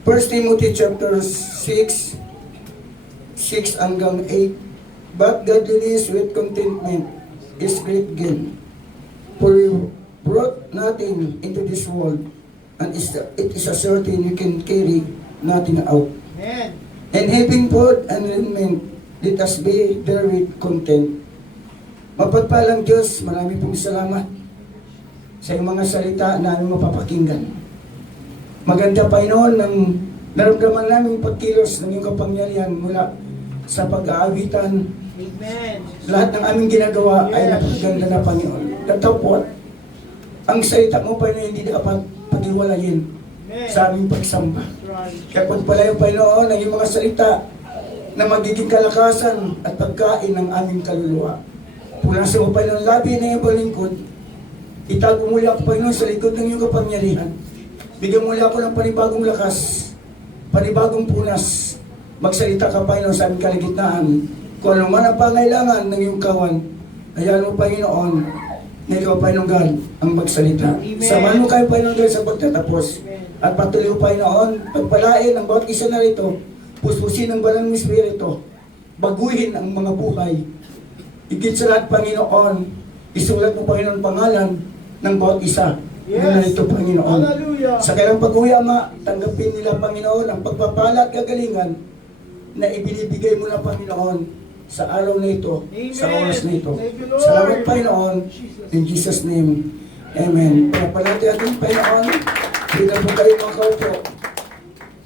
First Timothy chapter 6, 6 hanggang 8. But godliness with contentment is great gain. For you brought nothing into this world, and it is a certain you can carry nothing out. Amen. And having food and raiment, let us be therewith content. Mapagpalang Diyos, marami pong salamat sa iyong mga salita na aming mapapakinggan. Maganda, Panginoon, ng naramdaman namin pagkilos ng iyong kapangyarihan mula sa pag-aawitan. Amen. Lahat ng aming ginagawa ay napakaganda na, Panginoon. Datapot, ang salita mo, Panginoon, hindi dapat pag-iwalayin sa aming pagsamba. Kaya pagpalayo, Panginoon, ang iyong mga salita na magiging kalakasan at pagkain ng aming kaluluwa. Punasan mo, Panginoon, labi na iyong lingkod. Itago muli ako, Panginoon, sa likod ng iyong kapangyarihan. Bigyan muli ako ng panibagong lakas, panibagong punas. Magsalita ka, Panginoon, sa aming kalagitnaan. Kung ano man ang pangailangan ng iyong kawan, ayan mo, Panginoon, na ikaw, Panginoon God, ang magsalita. Samahan mo kayo, Panginoon God, sa pagtatapos. At patuloy, Panginoon, pagpalain ang bawat isa na rito, puspusin ang banal ng Espiritu, baguhin ang mga buhay. Higit sa lahat, Panginoon, isulat mo, Panginoon, pangalan ng bawat isa. Na ito, Panginoon. Hallelujah. Sa kailang pag-uwi, Ama, tanggapin nila, Panginoon, ang pagpapala at kagalingan na ibinibigay mo na, Panginoon, sa araw na ito, Amen. sa oras na ito. Thank you, Lord. Salamat, Panginoon, in Jesus' name. Amen. Kaya palagi ating Panginoon, bigyan po kayo mga kaupo.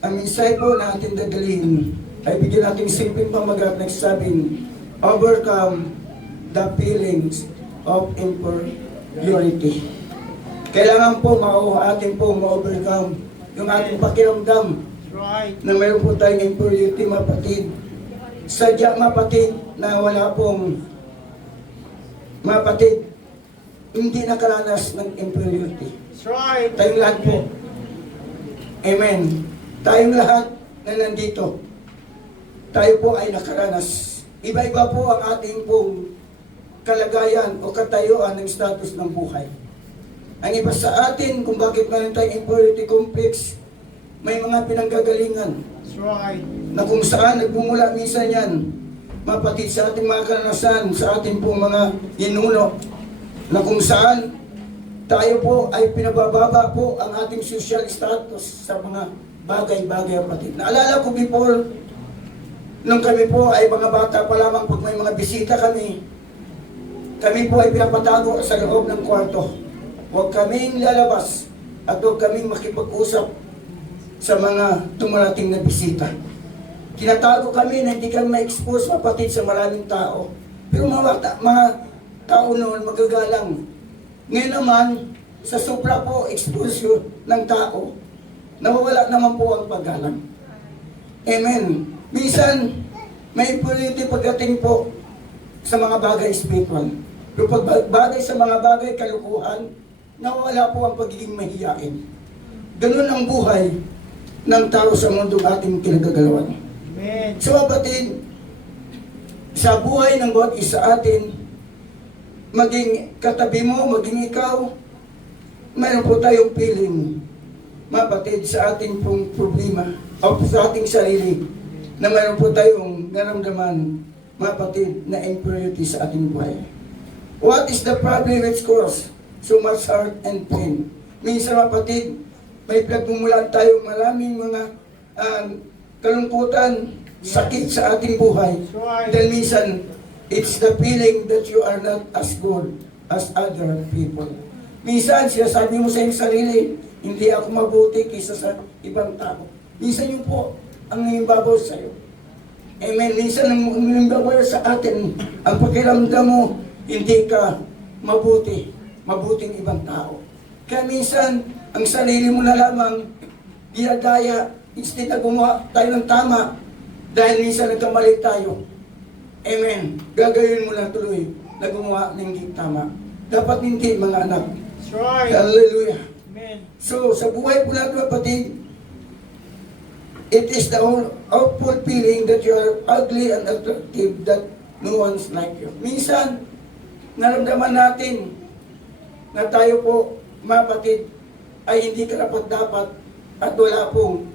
Ang mensahe po na ating dadalhin ay bigyan natin simpleng pamagat na nagsasabing, overcome the feelings of inferiority. Kailangan po ating po ma-overcome yung ating pakiramdam Right. na mayroon po tayong inferiority, mapatid. Sadya, mapatid, na wala pong mapatid, hindi nakaranas ng inferiority. That's right. Tayong lahat po. Amen. Tayong lahat na nandito, tayo po ay nakaranas. Iba-iba po ang ating pong kalagayan o katayuan ng status ng buhay. Ang iba sa atin, kung bakit meron tayong inferiority complex, may mga pinanggagalingan That's right. na kung saan nagmumula minsan yan, mapatid sa ating mga karanasan, sa ating pong mga inuno, na kung saan tayo po ay pinabababa po ang ating social status sa mga bagay-bagay, kapatid. Naalala ko before, nung kami po ay mga bata pa lamang, pag may mga bisita kami po ay pinapatago sa loob ng kwarto. Huwag kaming lalabas at huwag kaming makipag-usap sa mga tumarating na bisita. Tinatago kami na hindi kami ma-expose, mapatid, sa maraming tao. Pero mga tao noon magagalang. Ngayon naman, sa supra po, exposure ng tao, nawawala naman po ang paggalang. Amen. Minsan, may inferiority pagdating po sa mga bagay spiritual. Pero pag bagay sa mga bagay kalukuhan, nawawala po ang pagiging mahiyain. Ganun ang buhay ng tao sa mundong ating kinagagalawan. Amen. So, kapatid, sa buhay ng bawat isa atin, maging katabi mo, maging ikaw, mayroon po tayong feeling, mapatid, sa ating pong problema o sa ating sarili, na mayroon po tayong naramdaman, mapatid, na inferiority sa ating buhay. What is the problem which cause so much hurt and pain? Minsan, mapatid, may pinagmumulan tayong maraming mga kalungkutan, sakit sa ating buhay. Dahil minsan, it's the feeling that you are not as good as other people. Minsan, sinasabi mo sa iyong sarili, hindi ako mabuti kaysa sa ibang tao. Minsan yun po ang nangibabaw sa iyo. Amen. Minsan ang nangibabaw sa atin, ang pakiramdam mo, hindi ka mabuting ibang tao. Kaya minsan, ang sarili mo na lamang, dinadaya, instead na gumawa tayo ng tama, dahil minsan nagkamali tayo. Amen. Gagawin mo na tuloy na gumawa ng hindi tama. Dapat hindi, mga anak. That's right. Hallelujah. Amen. So, sa buhay po natin, kapatid, it is the awful feeling that you are ugly and attractive, that no one's like you. Minsan, naramdaman natin na tayo po, mapatid, ay hindi karapat-dapat at wala pong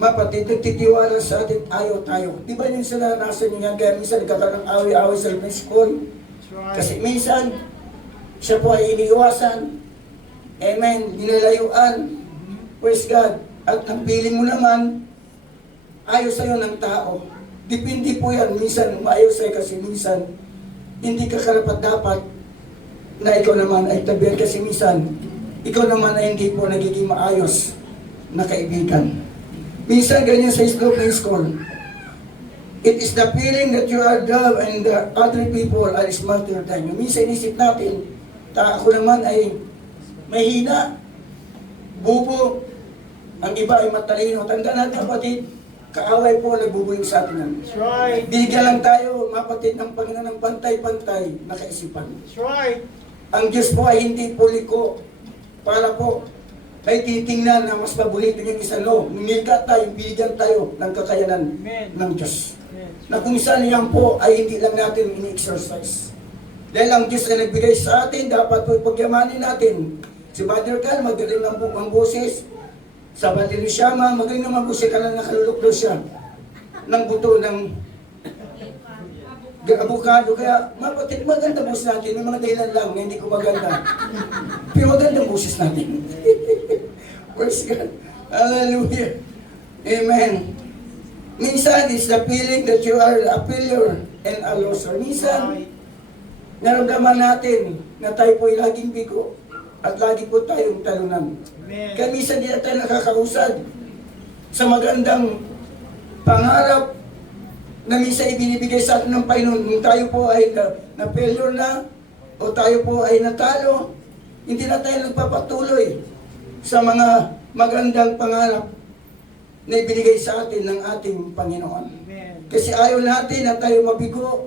Mapatid, nagtitiwala sa atin, ayaw tayo. Di ba yung naranasan nyo yan? Kaya minsan nagkakaroon ng away-away sa school. That's right. Kasi minsan, siya po ay iniiwasan. Amen. Nilalayuan. Praise God. At ang piling mo naman, ayaw sa'yo ng tao. Depende po yan. Minsan, maayaw sa'yo kasi minsan, hindi ka karapat-dapat na ikaw naman ay tabihan kasi minsan, ikaw naman ay hindi po nagiging maayos na kaibigan. Minsan ganyan sa school. It is the feeling that you are dumb and the other people are smarter than you. Minsan isip natin, ako naman ay mahina, bubo, ang iba ay matalino. Tandaan natin kapatid, kaaway po nagbubuling sa atin. That's right. Bigyan lang tayo, mapatid ng Panginoon ng pantay-pantay na kaisipan. That's right. Ang Diyos po ay hindi po liko para po ay titingnan na mas paborito niyang isa. No, nilika tayo, bigyan tayo ng kakayanan Amen. ng Diyos. Amen. Na kung saan yan po ay hindi lang natin ini-exercise. Dahil ang Diyos ay nagbigay sa atin, dapat po pagyamanin natin. Si Brother Carl, magaling ang boses. Sa Brother Shama, magaling ang boses, ka lang nakalulok daw siya ng buto ng avocado. Kaya mapatid, maganda boses natin. May mga dahilan lang na hindi ko maganda. Pero maganda boses natin. Praise God. Hallelujah. Amen. Minsan, it's the feeling that you are a failure and a loser. Minsan, naramdaman natin na tayo po ay laging bigo at lagi po tayong talunan. Amen. Kaya minsan di na tayo nakakausad sa magandang pangarap na minsan ibinibigay sa atin ng Panginoon. Kung tayo po ay na-failure na o tayo po ay natalo, hindi na tayo nagpapatuloy sa mga magandang pangarap na ibinigay sa atin ng ating Panginoon. Amen. Kasi ayaw natin na tayo mabigo.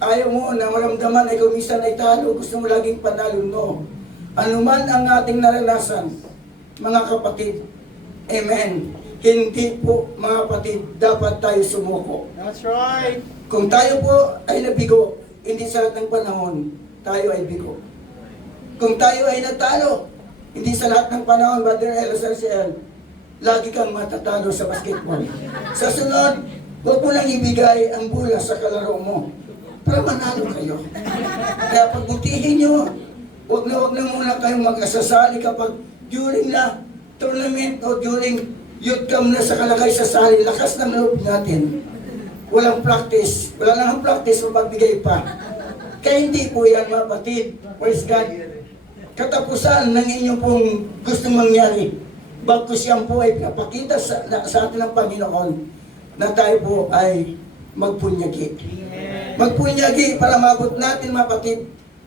Ayaw mo na maramdaman ay kung minsan ay talo, gusto mo laging panalo. No. Ano man ang ating naranasan, mga kapatid, amen, hindi po, mga kapatid, dapat tayo sumuko. That's right. Kung tayo po ay nabigo, hindi sa lahat ng panahon, tayo ay bigo. Kung tayo ay natalo, hindi sa lahat ng panahon, Brother LSRCL, lagi kang matatalo sa basketball. Sa sunod, huwag mo lang ibigay ang bola sa kalaro mo para manalo kayo. Kaya pagbutihin nyo, huwag na muna kayong mag-asasali kapag during na tournament o during youth camp na sa kalagay sa sali, lakas ng loob natin. Walang practice. Wala nang practice o pagbigay pa. Kaya hindi po yan, mga kapatid. Praise God. Katapusan ng inyong pong gustong mangyari. Bagkus yan po ay pinapakita sa atin ng Panginoon na tayo po ay magpunyagi. Amen. Magpunyagi para mabot natin, mga kapatid,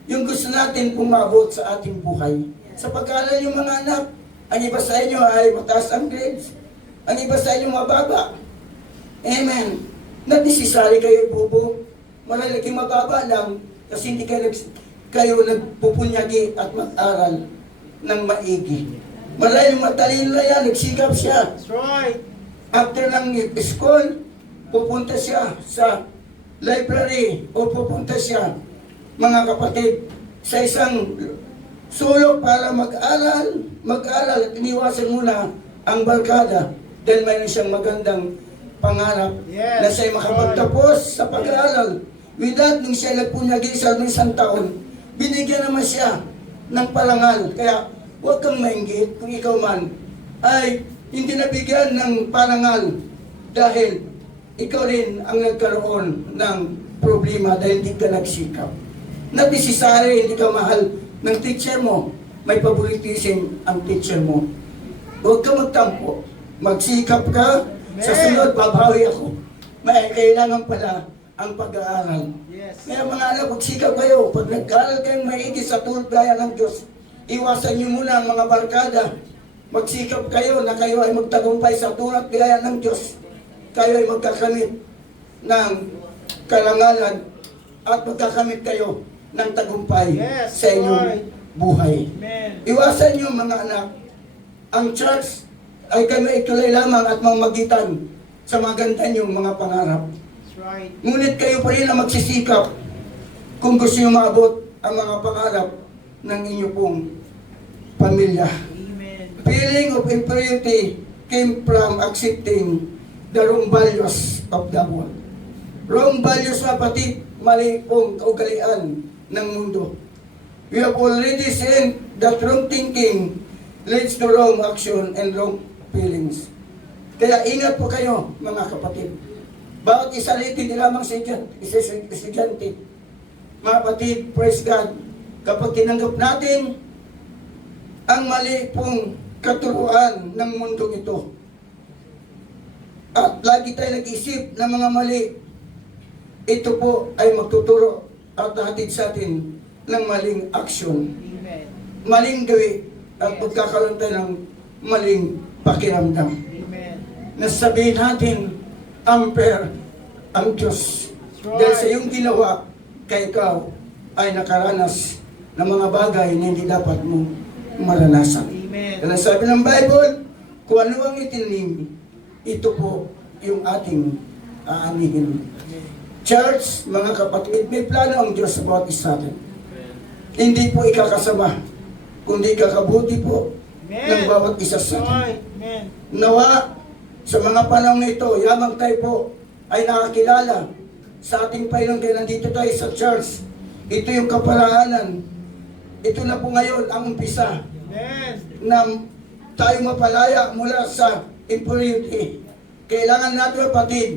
yung gusto natin pumabot sa ating buhay. Sa pag-aaral yung mga anak, ang iba sa inyo ay mataas ang grades. Ang iba sa inyo mababa. Amen. Not necessary kayo bubo. Malalaking mababa lang kasi hindi kayo nagpupunyagi at mag-aral ng maigi. Malayong matalino na yan, nagsikap siya. That's right. After ng school, pupunta siya sa library o pupunta siya, mga kapatid, sa isang sulok para mag-aral at iniwasan muna ang barkada dahil mayroon siyang magandang pangarap Yes, na siya'y makapagtapos sa pag-aaral. With that, nung siya nagpunyagi sa isang taon, binigyan naman siya ng parangal. Kaya huwag kang mainggit kung ikaw man ay hindi nabigyan ng parangal dahil ikaw rin ang nagkaroon ng problema dahil hindi ka nagsikap. Not necessary, hindi ka mahal ng teacher mo. May favoritism ang teacher mo. Huwag ka magtampo. Magsikap ka. Sa sunod, babawi ako. May kailangan pala ang pag-aaral. Yes. Kaya mga anak, magsikap kayo. Pag nag-aaral kayong maigi sa tulad gaya ng Diyos, iwasan niyo muna ang mga barkada. Magsikap kayo na kayo ay magtagumpay sa tulad gaya ng Diyos. Kayo ay magkakamit ng karangalan at magkakamit kayo ng tagumpay Yes, sa inyong right. buhay. Amen. Iwasan niyo mga anak, ang church ay kami ikulay lamang at mamagitan sa maganda niyong mga pangarap. That's right. Ngunit kayo pa rin ang magsisikap kung gusto niyo maabot ang mga pangarap ng inyong pong pamilya. Amen. Feeling of inferiority came from accepting the wrong values of the world. Wrong values, kapatid, mali pong kaugalian ng mundo. We have already seen that wrong thinking leads to wrong action and wrong feelings. Kaya ingat po kayo, mga kapatid. Bawat isa rito, hindi lamang estudyante. Mga kapatid, praise God, kapag tinanggap natin ang mali pong katuruan ng mundong ito, at lagi tayo nag-isip ng mga mali, ito po ay magtuturo at hatid sa atin ng maling aksyon, Amen. maling gawi, at magkakaroon tayo ng maling pakiramdam. Amen. Nasabihin natin, unfair ang Diyos. Dahil sa iyong ginawa, kay ikaw ay nakaranas ng mga bagay na hindi dapat mong maranasan. Amen. Dahil sabi ng Bible, kung ano ang itinanim, ito po yung ating aanihin. Church, mga kapatid, may plano ang Diyos about sa atin. Hindi po ikakasama, kundi kakabuti po ng bawat isa sa atin. Amen. Nawa, sa mga panahon na ito, yamang tayo po ay nakakilala sa ating Panginoon, kaya nandito tayo sa church. Ito yung kaparaanan. Ito na po ngayon ang umpisa Amen. na tayo mapalaya mula sa impurity. Kailangan natin, kapatid,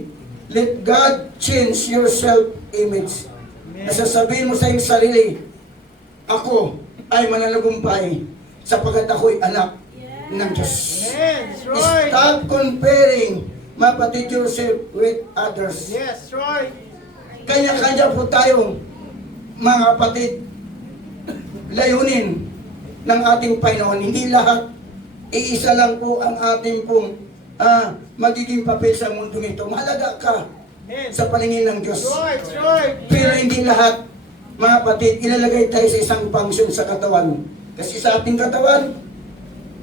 let God change your self-image. Nasasabihin mo sa iyong sarili, ako ay mananagumpay sapagkat ako'y anak ng Diyos. Amen. That's right. Stop comparing, mapatid, yourself with others. Yes, right. Kanya-kanya po tayo, mga kapatid, layunin ng ating Panginoon. Hindi lahat, iisa lang po ang ating pong magiging papel sa mundo ito. Mahalaga ka Amen. sa paningin ng Diyos. Right, right. Pero hindi lahat, mga kapatid, ilalagay tayo sa isang function sa katawan. Kasi sa ating katawan,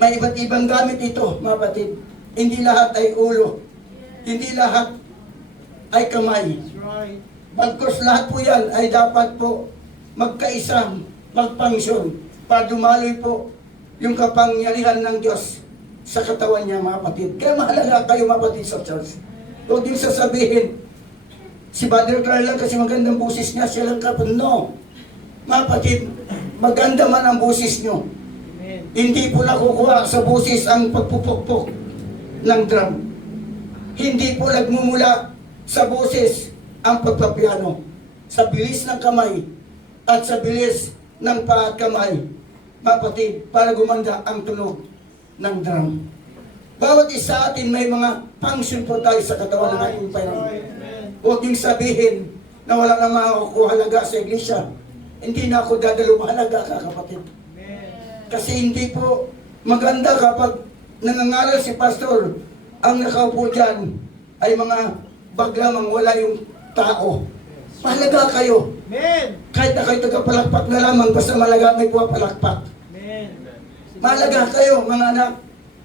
may iba't ibang gamit ito, mga kapatid. Hindi lahat ay ulo. Hindi lahat ay kamay. That's right. Bagkus lahat po yan ay dapat po magkaisa, magpangsyon para dumaloy po yung kapangyarihan ng Diyos sa katawan niya, mga kapatid. Kaya mahalaga kayo, mga kapatid, sa church. Huwag din sasabihin, si Brother Carl lang kasi magandang busis niya, siya lang kapatid. No. Mga kapatid, maganda man ang busis niyo. Amen. Hindi po nakukuha sa busis ang pagpupukpok ng drum. Hindi po nagmumula sa busis ang pagpapiano. Sa bilis ng kamay at sa bilis ng paa at kamay, mga kapatid, para gumanda ang tunog ng drum. Bawat isa atin may mga function po tayo sa katawan ng ating Panginoon. Amen. Huwag niyong sabihin na wala na makukuhalaga sa iglesia. Hindi na ako dadalo, mahalaga ka, kapatid. Amen. Kasi hindi po maganda kapag nangangaral si pastor, ang nakaupo dyan ay mga baglamang wala yung tao. Mahalaga kayo. Amen. Kahit na kayo tagapalakpak na lamang, basta malaga may puwapalakpak. Amen. Mahalaga kayo, mga anak,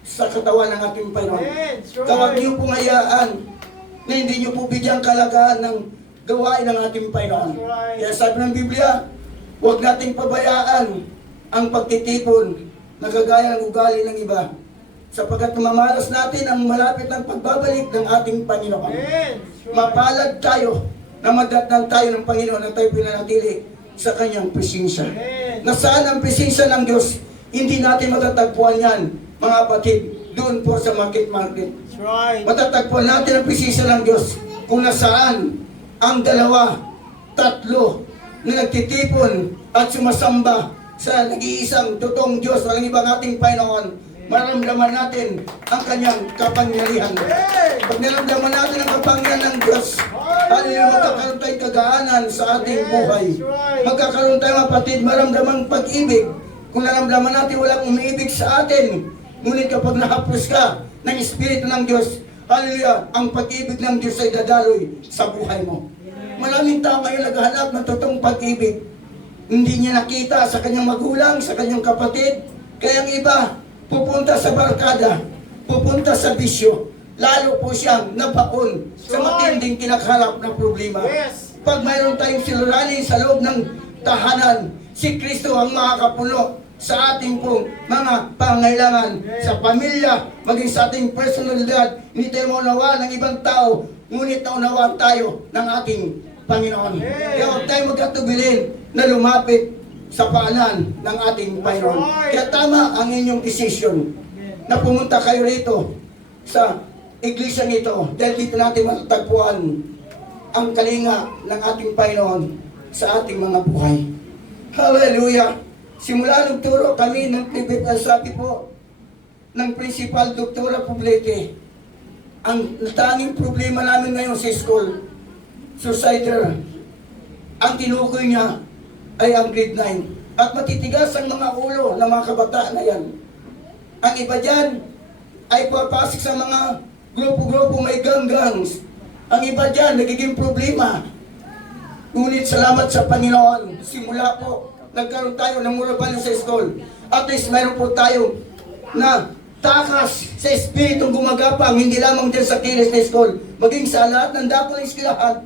sa katawan ng ating Panginoon. Amen. That's Kawag right. niyo pong hayaan na hindi niyo po bigyang kalagahan ng gawain ng ating Panginoon. Right. Kaya sabi ng Biblia, huwag nating pabayaan ang pagtitipon na kagaya ng ugali ng iba, sapagkat mamalas natin ang malapit ng pagbabalik ng ating Panginoon. Amen. That's right. Mapalad tayo na madatnan tayo ng Panginoon na tayo pinanatili sa kanyang presensya. Amen. Nasaan ang presensya ng Diyos? Hindi natin matatagpuan yan, mga kapatid, doon po sa market. That's right. Matatagpuan natin ang presensya ng Diyos kung nasaan ang dalawa, tatlo na nagtitipon at sumasamba sa nag-iisang totoong Diyos, walang ibang ating Panginoon. Maramdaman natin ang kanyang kapangyarihan. Pag naramdaman natin ang kapangyarihan ng Diyos, hallelujah, magkakaroon tayong kagaanan sa ating buhay. Magkakaroon tayong, kapatid, maramdamang pag-ibig. Kung naramdaman natin walang umiibig sa atin, ngunit kapag nahapos ka ng Espiritu ng Diyos, hallelujah, ang pag-ibig ng Diyos ay dadaloy sa buhay mo. Maraming tao ngayon naghahanap ng totoong pag-ibig. Hindi niya nakita sa kanyang magulang, sa kanyang kapatid. Kaya ang iba, pupunta sa barkada, pupunta sa bisyo, lalo po siyang nabaon sa matinding kinakaharap na problema. Yes. Pag mayroon tayong siluranin sa loob ng tahanan, si Kristo ang makakapuno sa ating pong mga pangailangan sa pamilya, maging sa ating personalidad. Hindi tayo maunawa ng ibang tao, ngunit naunawaan tayo ng ating Panginoon. Kaya huwag tayo magkatubilin na lumapit sa paanan ng ating Panginoon. Kaya tama ang inyong decision na pumunta kayo rito sa iglesia ito dahil dito natin matatagpuan ang kalinga ng ating Panginoon sa ating mga buhay. Hallelujah! Simula nung turo kami ng sabi po ng Principal Dr. Poblete, ang tanging problema namin ngayon sa school, suicider, ang tinukoy niya ay ang grade 9. At matitigas ang mga ulo ng mga kabataan na yan. Ang iba dyan ay papasok sa mga grupo-grupo may ganggangs. Ang iba dyan nagiging problema. Ngunit salamat sa Panginoon, simula po nagkaroon tayo ng muraban sa school. At least mayroon po tayo na takas sa espiritong gumagapang, hindi lamang dyan sa kilis na school, maging sa lahat ng dakong eskwelahan.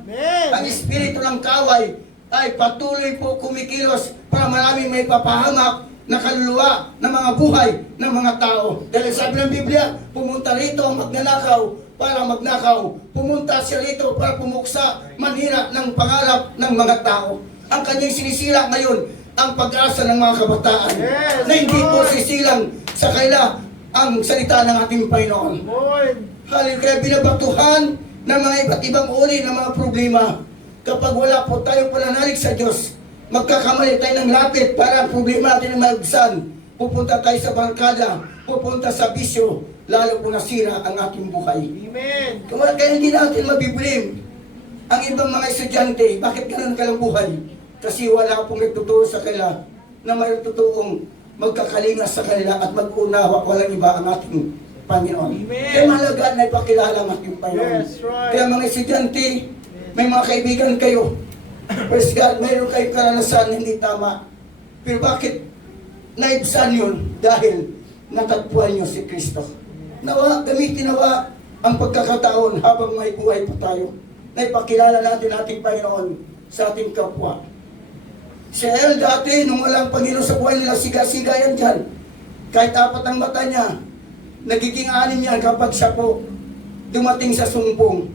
Ang espiritu ng kaway ay patuloy po kumikilos para maraming may papahamak na kaluluwa ng mga buhay ng mga tao. Dahil sabi ng Biblia, pumunta rito ang magnanakaw para magnakaw. Pumunta siya rito para pumuksa, manira ng pangarap ng mga tao. Ang kanyang sinisira ngayon, ang pag-asa ng mga kabataan, na hindi po sisilang sa kanila ang salita ng ating Panginoon. Hallelujah! Kaya binabatuhan ng mga iba't ibang uri ng mga problema. Kapag wala po tayong pananalig sa Diyos, magkakamali tayo ng lapit para ang problema natin na maibsan. Pupunta tayo sa barkada, pupunta sa bisyo, lalo po nasira ang ating buhay. Amen. Kaya hindi natin mabiblim ang ibang mga estudyante. Bakit ganun ka lang buhay? Kasi wala pong nagtuturo sa kanila na may totoong magkakalinga sa kanila at mag-unawa, walang iba ang ating Panginoon. Amen. Kaya mahalaga na ipakilala ang ating Panginoon. Yes, right. Kaya mga estudyante, may mga kaibigan kayo. Praise God, mayroon kayong karanasan hindi tama. Pero bakit naibsan yun? Dahil natagpuan nyo si Kristo. Nawa, gamitin nawa ang pagkakataon habang may buhay pa tayo na ipakilala natin ating Panginoon sa ating kapwa. Si El dati, nung walang Panginoon sa buhay nila, siga-siga yan dyan. Kahit apat ang mata niya, nagiging anim yan kapag siya po dumating sa sumpong.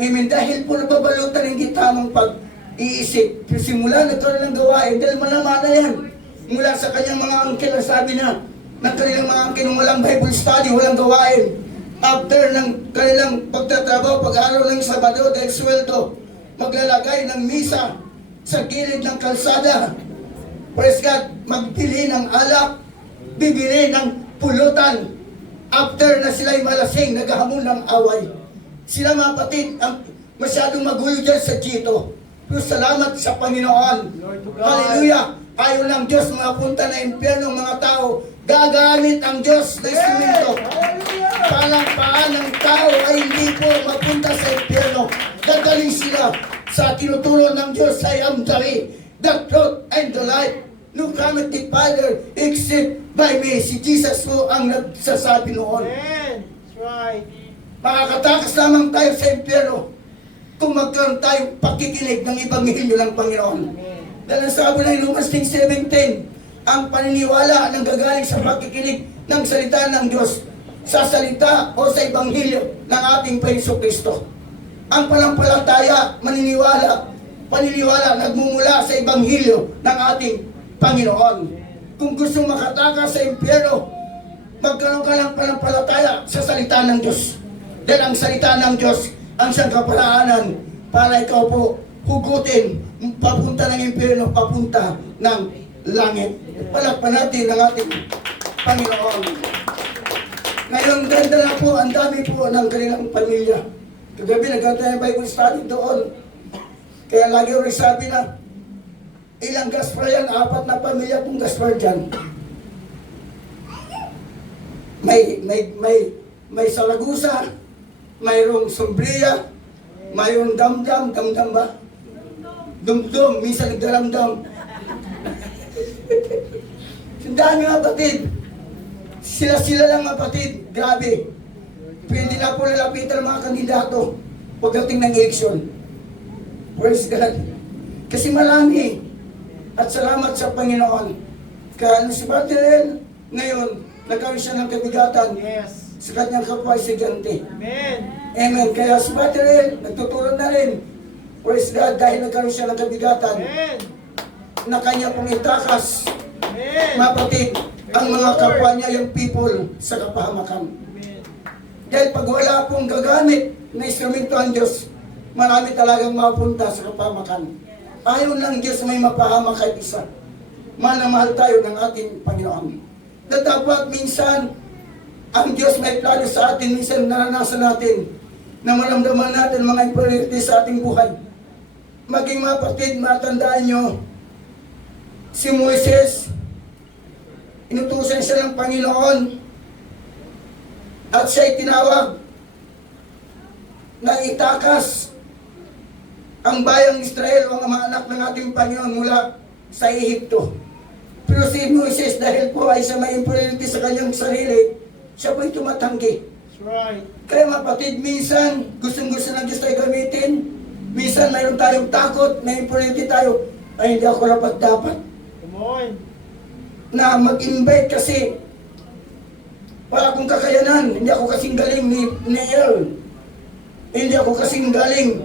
Amen. Dahil po nababalutan hindi tamang pag-iisip. Simula nagkaroon ng gawain, dahil malamana yan. Mula sa kanyang mga angkel, sabi na, ng kanilang mga angkel, nung walang Bible study, walang gawain. After ng kanilang pagtatrabaho, pag-araw ng Sabado, dahil sweldo, maglalagay ng misa sa gilid ng kalsada. Praise God, magbili ng alak, bibili ng pulutan. After na sila'y malasing, naghahamon ng away. Sila mga kapatid, ang masyadong magulo dyan sa Gito. Pero salamat sa Panginoon. Hallelujah! Ayaw ng Diyos mga punta na impyerno ng mga tao. Gagamit ang Diyos na instrumento. Parang paan ng tao ay hindi po mapunta sa impyerno. Gagaling sila sa tinuturo ng Diyos. I am the way, the truth, and the life. No cometh the Father except by me. Si Jesus po ang nagsasabi noon. Amen. That's right. Makakatakas lamang tayo sa impyerno kung magkaroon tayong pakikinig ng Ebanghelyo ng Panginoon. Dahil sabi ng Romans 10:17, ang paniniwala ng gagaling sa pakikinig ng salita ng Diyos sa salita o sa Ebanghelyo ng ating Panginoon Kristo. Ang panampalataya, paniniwala nagmumula sa Ebanghelyo ng ating Panginoon. Kung gusto makatakas sa impyerno, magkaroon ka ng panampalataya sa salita ng Diyos. Dahil ang salita ng Diyos ang siyang kaparaanan para ikaw po hugutin papunta ng impyerno, papunta ng langit. Palakpan natin ang ating Panginoon. Ngayon, ganda na po, ang dami po ng kanilang pamilya. Kagabi, nagkanta yung Bible study doon. Kaya lagi rin sabi na, ilang Gaspar yan, 4 na pamilya pong Gaspar dyan. May Salagusa, mayroong Sombria, mayroong Damdam ba? Dumdum, minsan nagdaramdam. Ang dami mga kapatid. Sila lang mga kapatid, grabe. Pwede na po lalapitan ng mga kandidato pagdating ng eleksyon. Praise God. Kasi marami. At salamat sa Panginoon. Kaya si Brother ngayon, nagkaroon siya ng kabigatan Yes. sa kanyang kapwa estudyante. Amen. Amen. Kaya si Brother nagtuturo na rin. Praise God, dahil nagkaroon siya ng kabigatan Amen. na kanya pong itakas, Amen. mapatid, ang mga kapwa niya, yung people, sa kapahamakan. Amen. Dahil pag wala pong gagamit na instrumento ang Diyos, marami talagang mapunta sa kapahamakan. Ayaw ng Diyos may mapahamak kahit isa. Manamahal tayo ng ating Panginoon. Na dapat minsan, ang Diyos may plano sa atin, minsan naranasan natin, na maramdaman natin mga impurity sa ating buhay. Maging mapatid, matandaan nyo, si Moises, inutusan siya ng Panginoon, at siya'y tinawag na itakas ang bayang Israel o ang mga anak ng ating Panginoon mula sa Ehipto. Pero si Moises, dahil po ay siya may impurity sa kanyang sarili, siya po'y tumatanggi. That's right. Kaya mapatid, minsan gustong-gusto ng Diyos tayo gamitin. Minsan mayroon tayong takot, may impurity tayo. Ay, hindi ako dapat Come on. na mag-invite kasi wala akong kakayanan. Hindi ako kasing galing ni El. Hindi ako kasing galing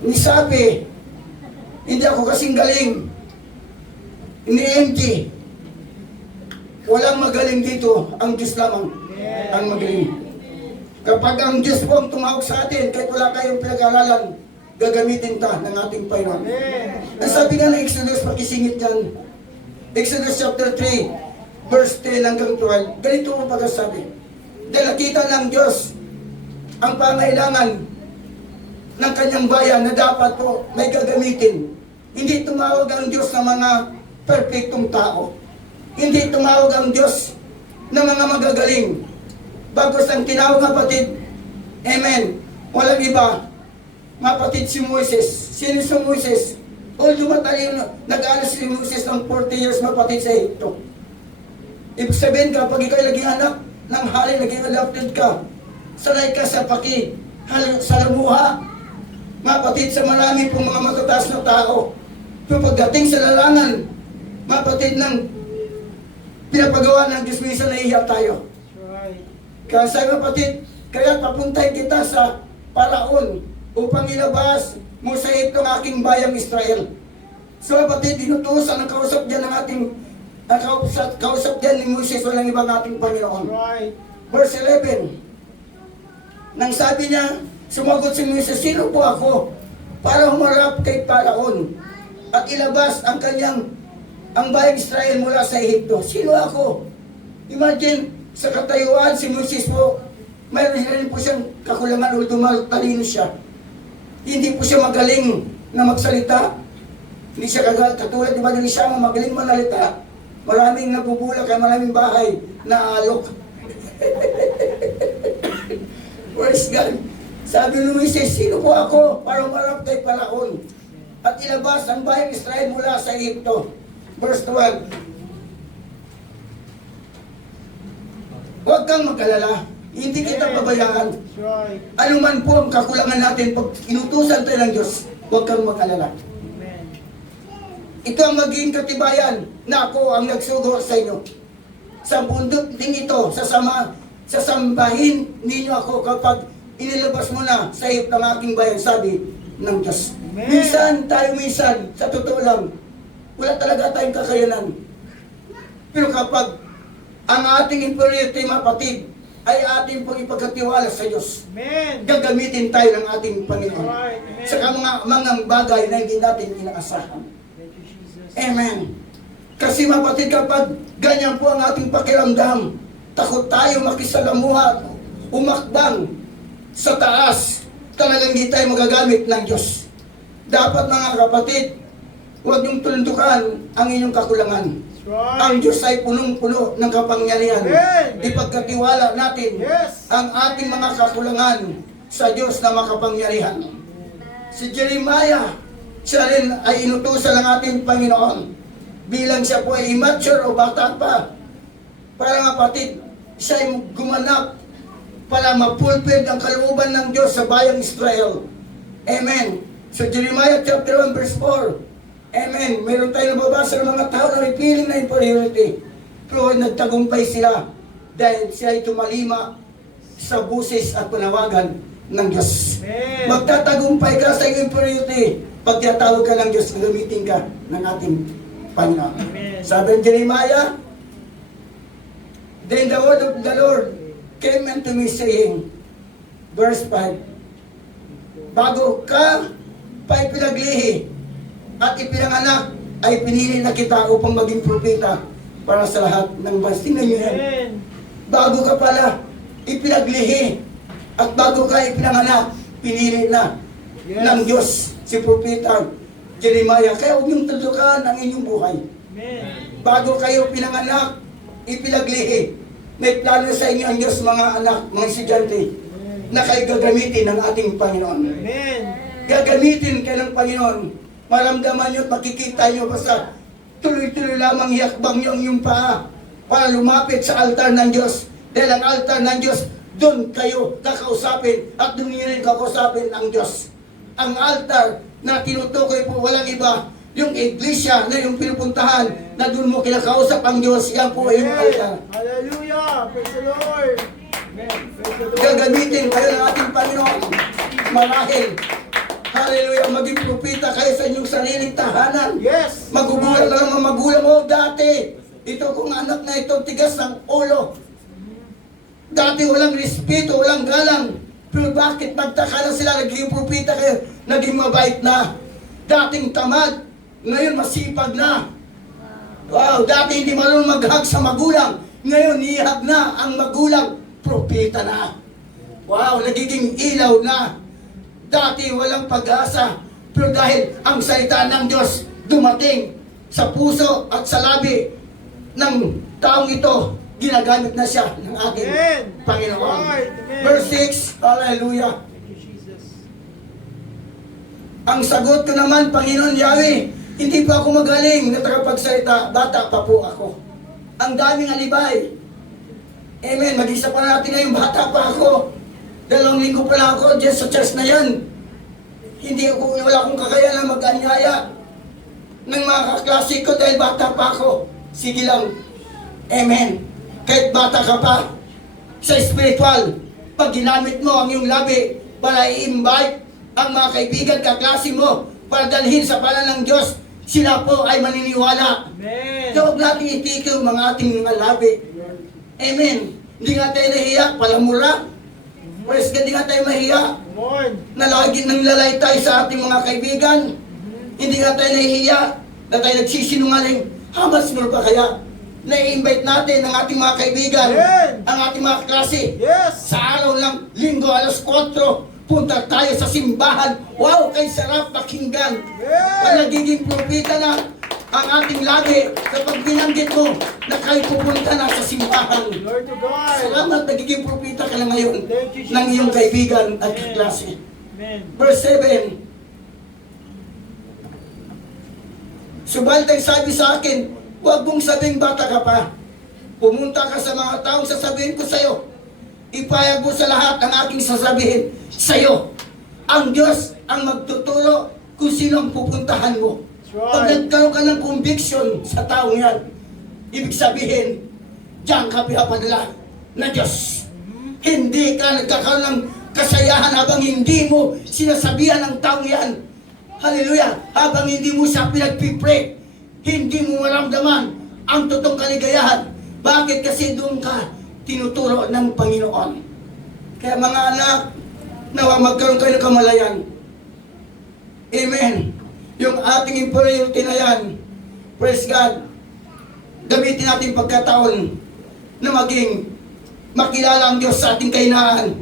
ni Sabi. Hindi ako kasing galing ni MG. Walang magaling dito, ang Diyos lamang ang magaling. Kapag ang Diyos po ang tumawag sa atin, kahit wala kayong pinag-aralan, gagamitin ta ng ating Panginoon. Amen. Ang sabi nga ng Exodus, pakisingit yan, Exodus chapter 3, verse 10 hanggang 12, ganito ang pagkasabi. Dahil nakita ng Diyos ang pangailangan ng kanyang bayan na dapat po may gagamitin. Hindi tumawag ang Diyos ng mga perfectong tao. Hindi tumawag ang Diyos ng mga magagaling. Bagos ang tinawag, kapatid, amen, walang iba, kapatid, si Moises. Sino si Moises? Although matalino, nag-alas si Moises ng 40 years, kapatid, sa Ehipto. Ibig sabihin, kapag ikaw naging anak ng hari, naging adopted ka, sanay ka sa sa lamuha, kapatid, sa marami pong mga matataas na tao. Pero pagdating sa larangan, kapatid, ng pinapagawa ng Diyos, minsan naiiyak tayo. That's right. Kaya sa kapatid, kaya papuntay kita sa Paraon upang ilabas mo sa itong aking bayang Israel. So kapatid, dinutusan ang kausap dyan ng ating kausap dyan ni Moises, walang ibang ating Panginoon. That's right. Verse 11, nang sabi niya, sumagot si Moises, sino po ako para humarap kay Paraon at ilabas ang bayang Israel mula sa Ehipto? Sino ako? Imagine, sa katayuan, si Moises po, mayroon rin po siyang kakulangan o talino siya. Hindi po siya magaling na magsalita. Hindi siya katulad, di ba, hindi siya magaling manalita. Maraming nabubula kaya maraming bahay na alok. Praise God. Sabi ni Moises, sino po ako para umarap kay Paraon at ilabas ang bayang Israel mula sa Ehipto? Verse 12. Huwag kang mag-alala. Hindi kita pabayaan. That's right. Ano man po ang kakulangan natin pag inutusan tayo ng Diyos, huwag kang mag-alala. Amen. Ito ang magiging katibayan na ako ang nagsugo sa inyo. Sa bundok din ito, sasambahin ninyo ako kapag inilabas mo na sa hip ng aking bayan, sabi ng Diyos. Amen. Minsan, sa totoo lang, wala talaga tayong kakayanan. Pero kapag ang ating impurity, mapatid, ay ating pong ipagkatiwala sa Diyos, Amen. gagamitin tayo ng ating Panginoon. Right. Amen. Sa mga bagay na hindi natin inaasahan. Thank you, Jesus. Amen. Kasi mapatid, kapag ganyan po ang ating pakiramdam, takot tayo makisalamuha, umakbang sa taas, talagang hindi tayo magagamit ng Diyos. Dapat mga kapatid, huwag niyong tulundukan ang inyong kakulangan. That's right. Ang Diyos ay punong-puno ng kapangyarihan. Amen. Ipagkatiwala natin Yes. ang ating mga kakulangan sa Diyos na makapangyarihan. Si Jeremiah, siya rin ay inutusan ng ating Panginoon. Bilang siya po ay immature o bata pa, para kapatid, siya ay gumanap para mapulpid ang kalooban ng Diyos sa bayang Israel. Amen. So Jeremiah chapter 1 verse 4, Amen. Meron tayong nababasa ng mga tao na may feeling na inferiority. Pero nagtagumpay sila dahil sila ay tumalima sa buses at panawagan ng Diyos. Amen. Magtatagumpay ka sa iyong inferiority pag tinatawag ka ng Diyos, gagamitin ka ng ating Panginoon. Amen. Sabi ng Jeremiah, then the word of the Lord came unto me saying, verse 5, bago ka pa ipinaglihi at ipinanganak, ay pinili na kita upang maging propeta para sa lahat ng bansa. Tingnan niyo yan. Amen. Bago ka pala ipinaglihi at bago ka ipinanganak, pinili na Yes. ng Diyos si propeta Jeremiah. Kaya huwag niyong tulukan ang inyong buhay. Amen. Bago kayo pinanganak, ipinaglihi. May plano sa inyo ang Diyos, mga anak, mga estudyante, na kayo gagamitin ng ating Panginoon. Amen. Gagamitin kayo ng Panginoon. Maramdaman nyo at makikita nyo basta tuloy-tuloy lamang hiyakbang nyo ang inyong paa para lumapit sa altar ng Diyos. Dahil ang altar ng Diyos, doon kayo kakausapin at doon nyo rin kakausapin ang Diyos. Ang altar na tinutukoy po walang iba, yung iglesia na yung pinupuntahan na doon mo kinakausap ang Diyos, yan po ay yung altar. Hallelujah. Praise the Lord. Amen. Praise the Lord. Gagamitin kayo ng ating Panginoon. Marahil, hallelujah, maging propeta kayo sa inyong sariling tahanan. Yes. Magugulat na lang mga magulang mo dati. Ito kong anak na ito, tigas ng ulo. Dati walang respeto, walang galang. Pero bakit magtaka na sila, naging propeta kayo, naging mabait na. Dating tamad, ngayon masipag na. Wow, dati hindi marunong mag-hug sa magulang. Ngayon, ihag na ang magulang, propeta na. Wow, nagiging ilaw na. Dati walang pag-asa. Pero dahil ang salita ng Diyos dumating sa puso at sa labi ng taong ito, ginagamit na siya ng ating Amen. Panginoon. Right. Amen. Verse 6, hallelujah. Thank you, Jesus. Ang sagot ko naman, Panginoon Yahweh, hindi pa ako magaling na tagapagsalita, bata pa po ako. Ang daming alibay. Amen, mag-isa pa natin ngayon, bata pa ako. 2 linggo pa lang ako dyan sa church na yan. Wala akong kakayanan mag-anyaya ng mga kaklase ko dahil bata pa ako. Sige lang. Amen. Kahit bata ka pa, sa spiritual, pag ginamit mo ang iyong labi para i-invite ang mga kaibigan, kaklase mo, para dalhin sa pangalan ng Diyos, sila po ay maniniwala. Amen. So, huwag natin itikil mga ating mga labi. Amen. Hindi nga tayo nahiya, palamura. Pwes ka, hindi nga tayo mahiya. Come on. Na lagi nang lalay tayo sa ating mga kaibigan. Hindi nga tayo nahihiya na tayo nagsisinungaling. How much more pa kaya? Na-invite natin ang ating mga kaibigan, Amen. ang ating mga klase. Yes. Sa araw ng linggo, alas 4, punta tayo sa simbahan. Wow, kay sarap pakinggan. Yes. Pag nagiging propeta na ang ating labi, kapag binanggit mo na kayo pupunta na sa simbahan. Glory to God. Salamat, nagiging propeta ka na ngayon Thank you, Jesus. ng iyong kaibigan at kaklase. Amen. Verse 7. Subalit ay sabi sa akin, huwag mong sabing bata ka pa. Pumunta ka sa mga taong sasabihin ko sa'yo. Ipayag mo sa lahat ang aking sasabihin sa'yo. Ang Diyos ang magtuturo kung sino ang pupuntahan mo. That's right. Pag nagkaroon ka ng conviction sa taong yan, ibig sabihin, diyan ka pinapadala na Diyos. Hindi ka nagkakaroon ng kasayahan habang hindi mo sinasabihan ng taong yan. Hallelujah! Habang hindi mo siya pinagpipre, hindi mo maramdaman ang totoong kaligayahan. Bakit? Kasi doon ka tinuturo ng Panginoon. Kaya mga anak, nawa magkaroon kayo ng kamalayan. Amen. Yung ating inferiority na yan, praise God, gamitin natin pagkataon na maging makilala ang Diyos sa ating kahinaan,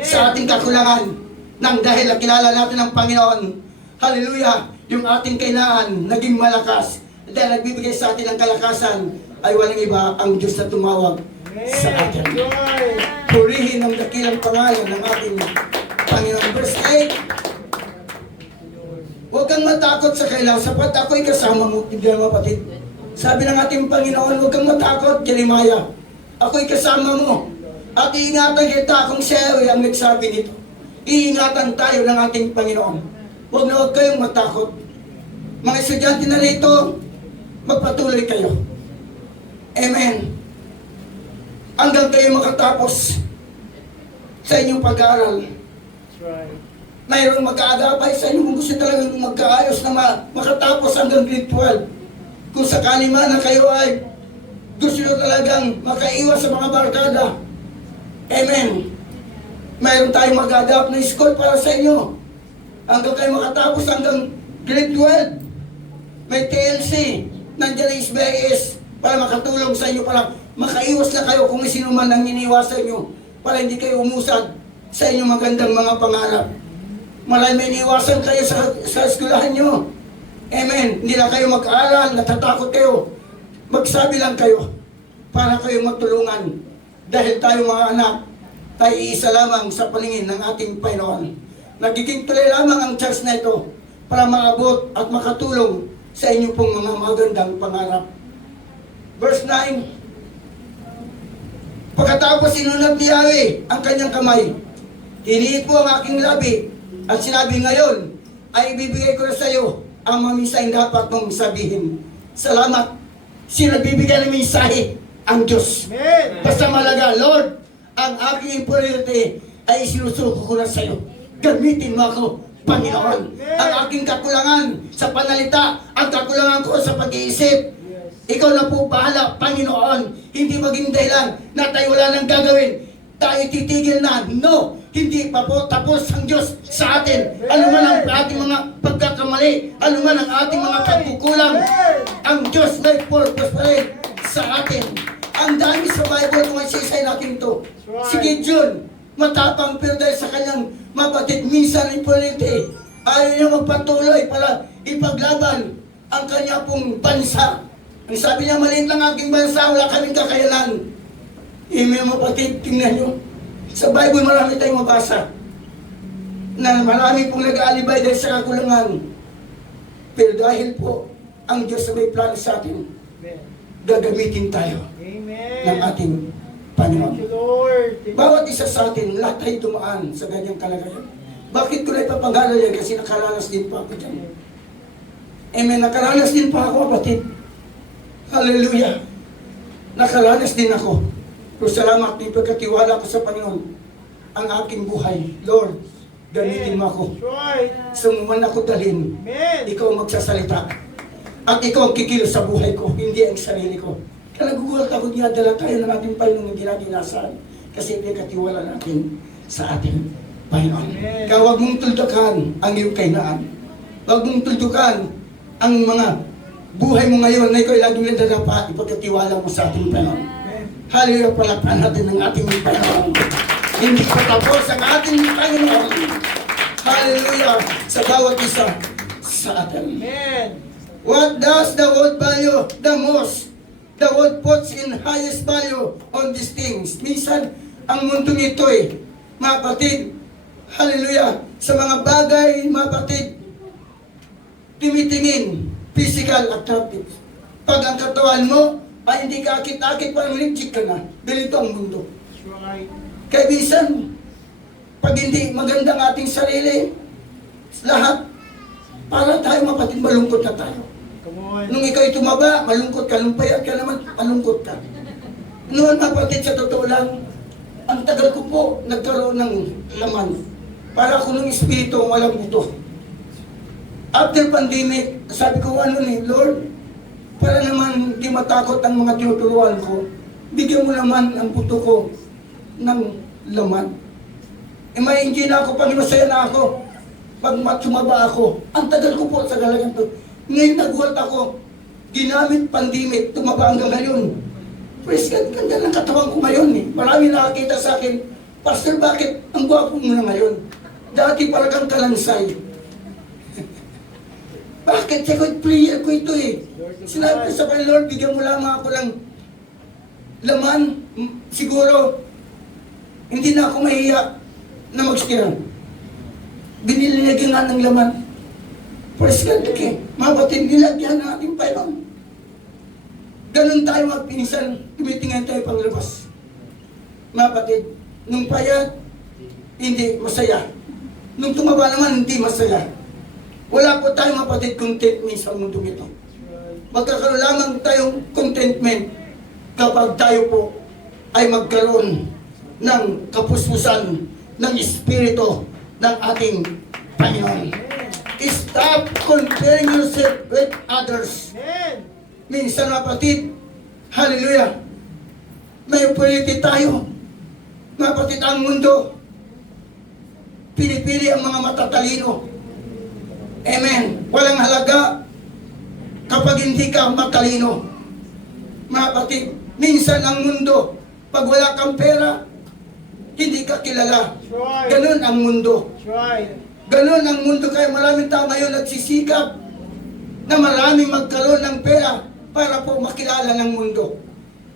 sa ating kakulangan, nang dahil nakilala natin ang Panginoon. Hallelujah! Yung ating kahinaan naging malakas. Dahil nagbibigay sa atin ng kalakasan, ay walang iba ang Diyos na tumawag sa atin. Joy. Purihin ang dakilang pangalan ng ating Panginoon. Verse 8, huwag kang matakot sa kailangan, sapat ako'y kasama mo, tignan mo kapatid. Sabi ng ating Panginoon, huwag kang matakot, Jeremiah. Ako'y kasama mo. At iingatan kita kung siya ang nagsabi nito. Iingatan tayo ng ating Panginoon. Huwag na huwag kayong matakot. Mga estudyante na rito, magpatuloy kayo. Amen. Hanggang kayo makatapos sa inyong pag-aaral. That's right. Mayroong mag-aagapay sa inyo kung gusto talagang magkaayos na makatapos hanggang grade 12. Kung sakali man na kayo ay gusto nyo talagang makaiwas sa mga barkada. Amen. Mayroon tayong mag-adapt na school para sa inyo. Hanggang kayo makatapos hanggang grade 12. May TLC. Nandiyan ang SBIS para makatulong sa inyo, para makaiwas na kayo kung sino man ang iniwasan nyo, para hindi kayo umusad sa inyong magandang mga pangarap. Malay may iniwasan kayo sa eskulahan nyo. Amen. Hindi na kayo mag-aaral, natatakot kayo. Magsabi lang kayo para kayo magtulungan. Dahil tayo mga anak, tayo iisa lamang sa paningin ng ating Panginoon. Nagiging tuloy lamang ang church na ito para maabot at makatulong sa inyo pong mga magandang pangarap. Verse 9. Pagkatapos inunat ni Yahweh ang kanyang kamay, tiniit po ang aking labi at sinabi, ngayon ay ibibigay ko na sa iyo ang mamisahing dapat mong sabihin. Salamat. Sino bibigyan ng mensahe? Ang Diyos. Amen. Basta malaga, Lord, ang aking impurity ay isinusuko ko na sa iyo. Gamitin mo ako, Panginoon. Ang aking kakulangan sa panalita, ang kakulangan ko sa pag-iisip, ikaw na po bahala, Panginoon. Hindi maging dahilan na tayo wala nang gagawin. Tayo titigil na. No, hindi pa po tapos ang Diyos sa atin. Ano man ang ating mga pagkakamali, ano man ang ating mga pagkukulang, ang Diyos may purpose pa rin sa atin. Ang dami sa Bible kung isisay natin ito. Si Gideon, matapang pero dahil sa kanyang mapatid, minsan impurity, ayaw niya magpatuloy para ipaglaban ang kanya pong bansa. Ang sabi niya, maliit lang aking bansa, wala kaming kakayanan. Mga mapatid, tingnan nyo. Sa Bible marami tayong mabasa na marami pong nag-aalibay dahil sa kakulangan. Pero dahil po ang Diyos na may plano sa atin, gagamitin tayo Amen. ng ating Panginoon. Thank you, Lord. Bawat isa sa atin, lahat tayo dumaan sa ganyang kalagayan. Bakit ko na ipapangalo yan? Kasi nakaranas din pa ako dyan. Amen, nakaranas din pa ako, kapatid. Hallelujah. Nakaranas din ako. Pero salamat, ipagkatiwala ko sa Panginoon ang aking buhay. Lord, gamitin mo ako. That's right. Saan man ako dalhin, Amen. ikaw ang magsasalita. At ikaw ang kikilos sa buhay ko, hindi ang sarili ko. Kaya nagugulat ako, dinadala tayo ng ating Panginoon, hindi natin nasaan. Kasi ipagkatiwala natin sa ating Panginoon. Amen. Kaya huwag mong tuldukan ang iyong kainaan. Huwag mong tuldukan ang mga buhay mo ngayon na ikaw ay laging nadadapa, ipagkatiwala mo sa ating Panginoon. Amen. Hallelujah, palakpan natin ng ating Panginoon. Hindi pa tapos ang ating Panginoon. Hallelujah, sa bawat isa sa atin. Amen. What does the world value the most? The world puts in highest value on these things. Minsan, ang mundo nito mga kapatid, hallelujah, sa mga bagay, mga kapatid, tumitingin, physical attractive. Pag ang katawan mo ay hindi ka akit-akit, parang reject ka na. Ganito ang mundo. That's right. Kaya minsan, pag hindi maganda ang ating sarili, lahat, para tayo mapatid, malungkot na tayo. Come on. Nung ikaw tumaba, malungkot ka. Nung payat ka naman, malungkot ka. Noon, mapatid, sa totoo lang, ang tagal ko po nagkaroon ng laman. Para ako ng espiritu, walang buto. After pandemic, sabi ko, Lord, para naman di matakot ang mga tinuturuan ko, bigyan mo naman ang buto ko ng laman. May hindi na ako, pag-masaya na ako, pag sumaba ako. Ang tagal ko po sa galagang to. Ngayon nagulat ako, ginamit pandemic, tumaba hanggang ngayon. Praise God, ganda ng katawan ko ngayon Marami nakakita sa akin, Pastor, bakit ang gwapo mo na ngayon? Dati parang kalansay. Bakit? Second prayer ko ito Sinabi ko sa kanya, Lord, bigyan mo lamang ako ng laman. Siguro, hindi na ako mahiya na mag-steer. Binilagyan nga ng laman. Praise God, mga batid, nilagyan ng ating Panginoon. Ganun tayo magpinisan, tumitingin tayo panglabas. Mga batid, nung payat, hindi masaya. Nung tumaba naman, hindi masaya. Wala po tayong kapatid contentment sa mundong ito. Magkakaroon lamang tayong contentment kapag tayo po ay magkaroon ng kapuspusan ng Espiritu ng ating Panginoon. Stop comparing yourself with others. Amen. Minsan kapatid, hallelujah, may opportunity tayo. Kapatid, ang mundo, pinipili ang mga matatalino. Amen. Walang halaga kapag hindi ka matalino. Mga kapatid, minsan ang mundo, pag wala kang pera, hindi ka kilala. That's right. Ganun ang mundo. That's right. Ganun ang mundo, kaya maraming tao ngayon nagsisikap na maraming magkaroon ng pera para po makilala ng mundo.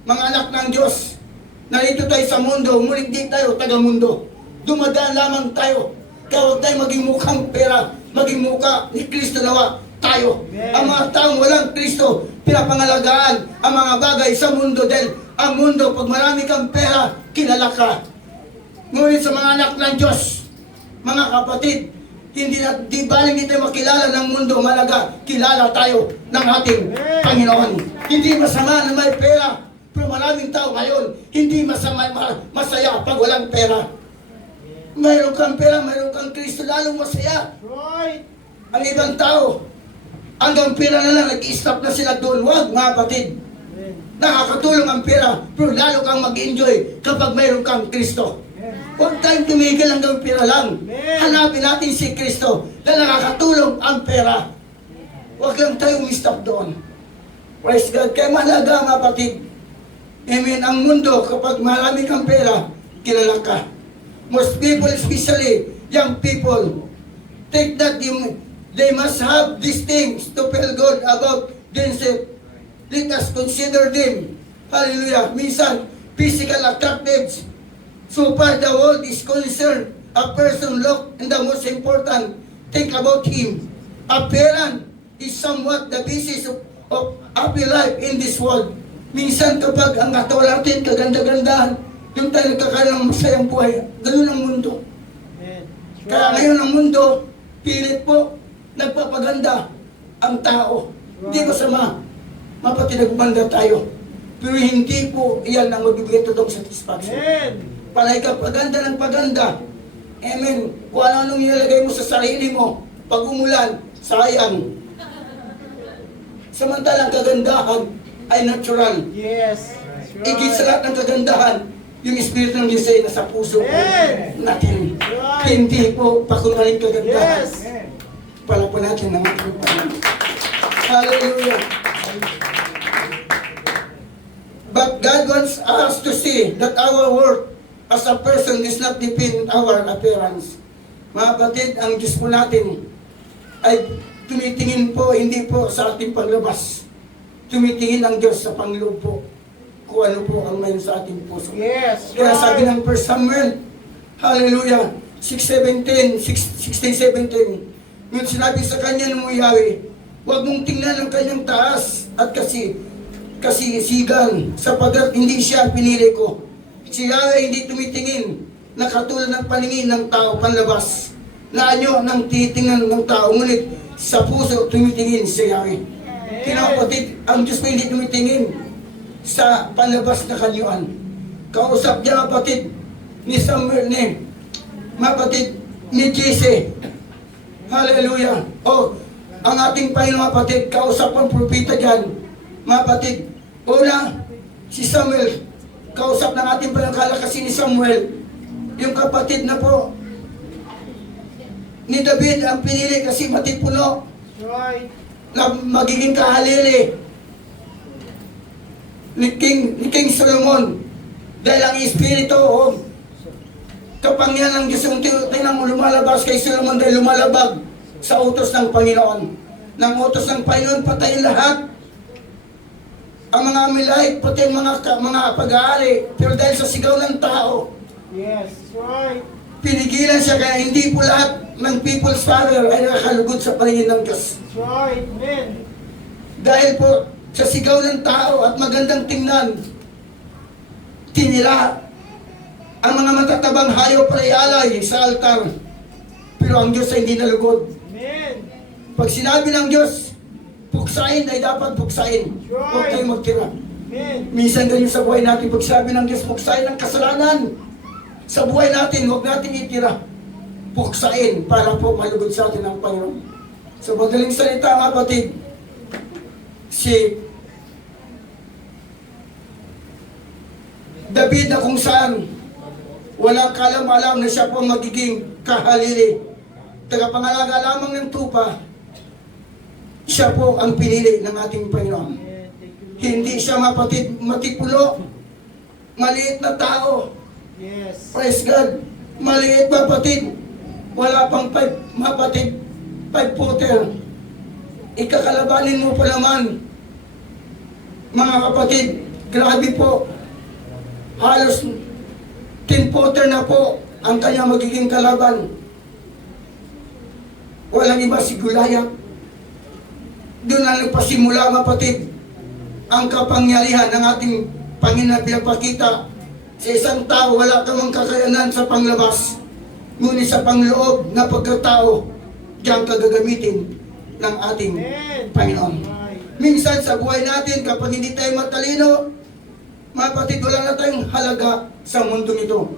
Mga anak ng Diyos, narito tayo sa mundo, ngunit di tayo taga-mundo. Dumadaan lamang tayo. Kaya huwag tayo maging mukhang pera, maging mukha ni Kristo nawa tayo. Amen. Ang mga taong walang Kristo, pinapangalagaan ang mga bagay sa mundo dahil ang mundo, pag marami kang pera, kilala ka. Ngunit sa mga anak ng Diyos, mga kapatid, di baling hindi tayo makilala ng mundo, malaga, kilala tayo ng ating Amen. Panginoon. Hindi masama na may pera, pero maraming tao ngayon, hindi masaya pag walang pera. Mayroon kang pera, mayroon kang Kristo, lalong masaya. That's right. Ang ibang tao, hanggang pera na lang, nag-stop na sila doon. Huwag, mga kapatid. Amen. Nakakatulong ang pera, pero lalo kang mag-enjoy kapag mayroon kang Kristo. Huwag tayong tumigil hanggang pera lang. Amen. Hanapin natin si Kristo na nakakatulong ang pera. Huwag lang tayong stop doon. Praise God. Kaya mahalaga, mga kapatid. Amen. Ang mundo, kapag marami kang pera, kilala ka. Most people, especially young people, think that they must have these things to feel good about themselves. Let us consider them. Hallelujah. Minsan, physical attractives. So far the world is concerned, a person look, and the most important, think about him. Appearance is somewhat the basis of happy life in this world. Minsan kapag ang katawan natin kaganda-gandahan, yung tayo nagkakaroon ng masayang buhay. Ganun ang mundo. Amen. Kaya ngayon ang mundo, pilit po, nagpapaganda ang tao. Hindi masama, mapatinagbanda tayo. Pero hindi po iyan ang magbibigay totoong satisfaction. Amen. Palay ka paganda ng paganda. Amen. Kung ano nilalagay mo sa sarili mo, pag umulan, sayang. Samantalang kagandahan ay natural. Yes. That's right. Igit sa lahat ng kagandahan, yung Espiritu ng Diyos ay nasa puso po Amen. natin. Right. Hindi po pakungaling kagandahan. Yes. Pala po natin ng ating Panginoon. Hallelujah. But God wants us to see that our worth as a person does not depend on our appearance. Mga kapatid, ang Diyos po natin ay tumitingin po, hindi po sa ating panglabas. Tumitingin ang Diyos sa pangloob po. Kung ano po ang mayroon sa ating puso. Yes. Kaya sabi Right. ng 1 Samuel, hallelujah, 16:17, nung sinabi sa kanya ng Yahweh, huwag mong tingnan ang kanyang taas at kasisigan, sapagkat hindi siya pinili ko. Si Yahweh hindi tumitingin na katulad ng paningin ng tao panlabas, na anyo ng titingnan ng tao, ngunit sa puso tumitingin si Yahweh. Kinapatid, ang Diyos po hindi tumitingin sa panlabas na kanyuan. Kausap niya kapatid ni Samuel kapatid ni Jesse. Hallelujah. Oh, ang ating Panginoon kapatid, kausap ang propeta dyan. Kapatid, una, si Samuel, kausap ng ating Panginoon, kala kasi ni Samuel, yung kapatid na po ni David ang pinili kasi matipuno Right. na magiging kahalili ni King Solomon, dahil ang Espiritu o kapangyarihan ng Diyos yung tingnan mo lumalabas kay Solomon dahil lumalabag sa utos ng Panginoon. Nang utos ng Panginoon, patayin lahat ang mga milay, pati ang mga pag-aari, pero dahil sa sigaw ng tao, Yes. Right. pinigilan siya, kaya hindi po lahat ng people's power ay nakakalugod sa paningin ng Diyos. That's right. Amen. Dahil po sa sigaw ng tao at magandang tingnan, tinila ang mga matatabang hayop ay alay sa altar. Pero ang Diyos ay hindi nalugod. Amen. Pag sinabi ng Diyos, puksain ay dapat puksain. Huwag tayong magtira. Amen. Minsan ganyan sa buhay natin, pag sabi ng Diyos, puksain ang kasalanan. Sa buhay natin, huwag natin itira. Puksain para po malugod sa atin ang Panginoon. Sa madaling salita, mga kapatid, si David na kung saan walang kalam-alam na siya po ang magiging kahalili. Tagapangalaga lamang ng tupa, siya po ang pinili ng ating Panginoon. Hindi siya matipulo, maliit na tao. Yes. Praise God. Maliit kapatid. Wala pang 5 footer. Ikakalabanin mo pa naman. Mga kapatid, grabe po. Halos 10 footer na po ang kanya magiging kalaban. Walang iba si Goliath. Doon na nagpasimula, kapatid, ang kapangyarihan ng ating Panginoon na pinapakita. Sa isang tao, wala kang kakayanan sa panglabas. Ngunit sa pangloob na pagkatao, diyan ka gagamitin ng ating Panginoon. Minsan sa buhay natin, kapag hindi tayo matalino, mga kapatid, wala na tayong halaga sa mundo nito.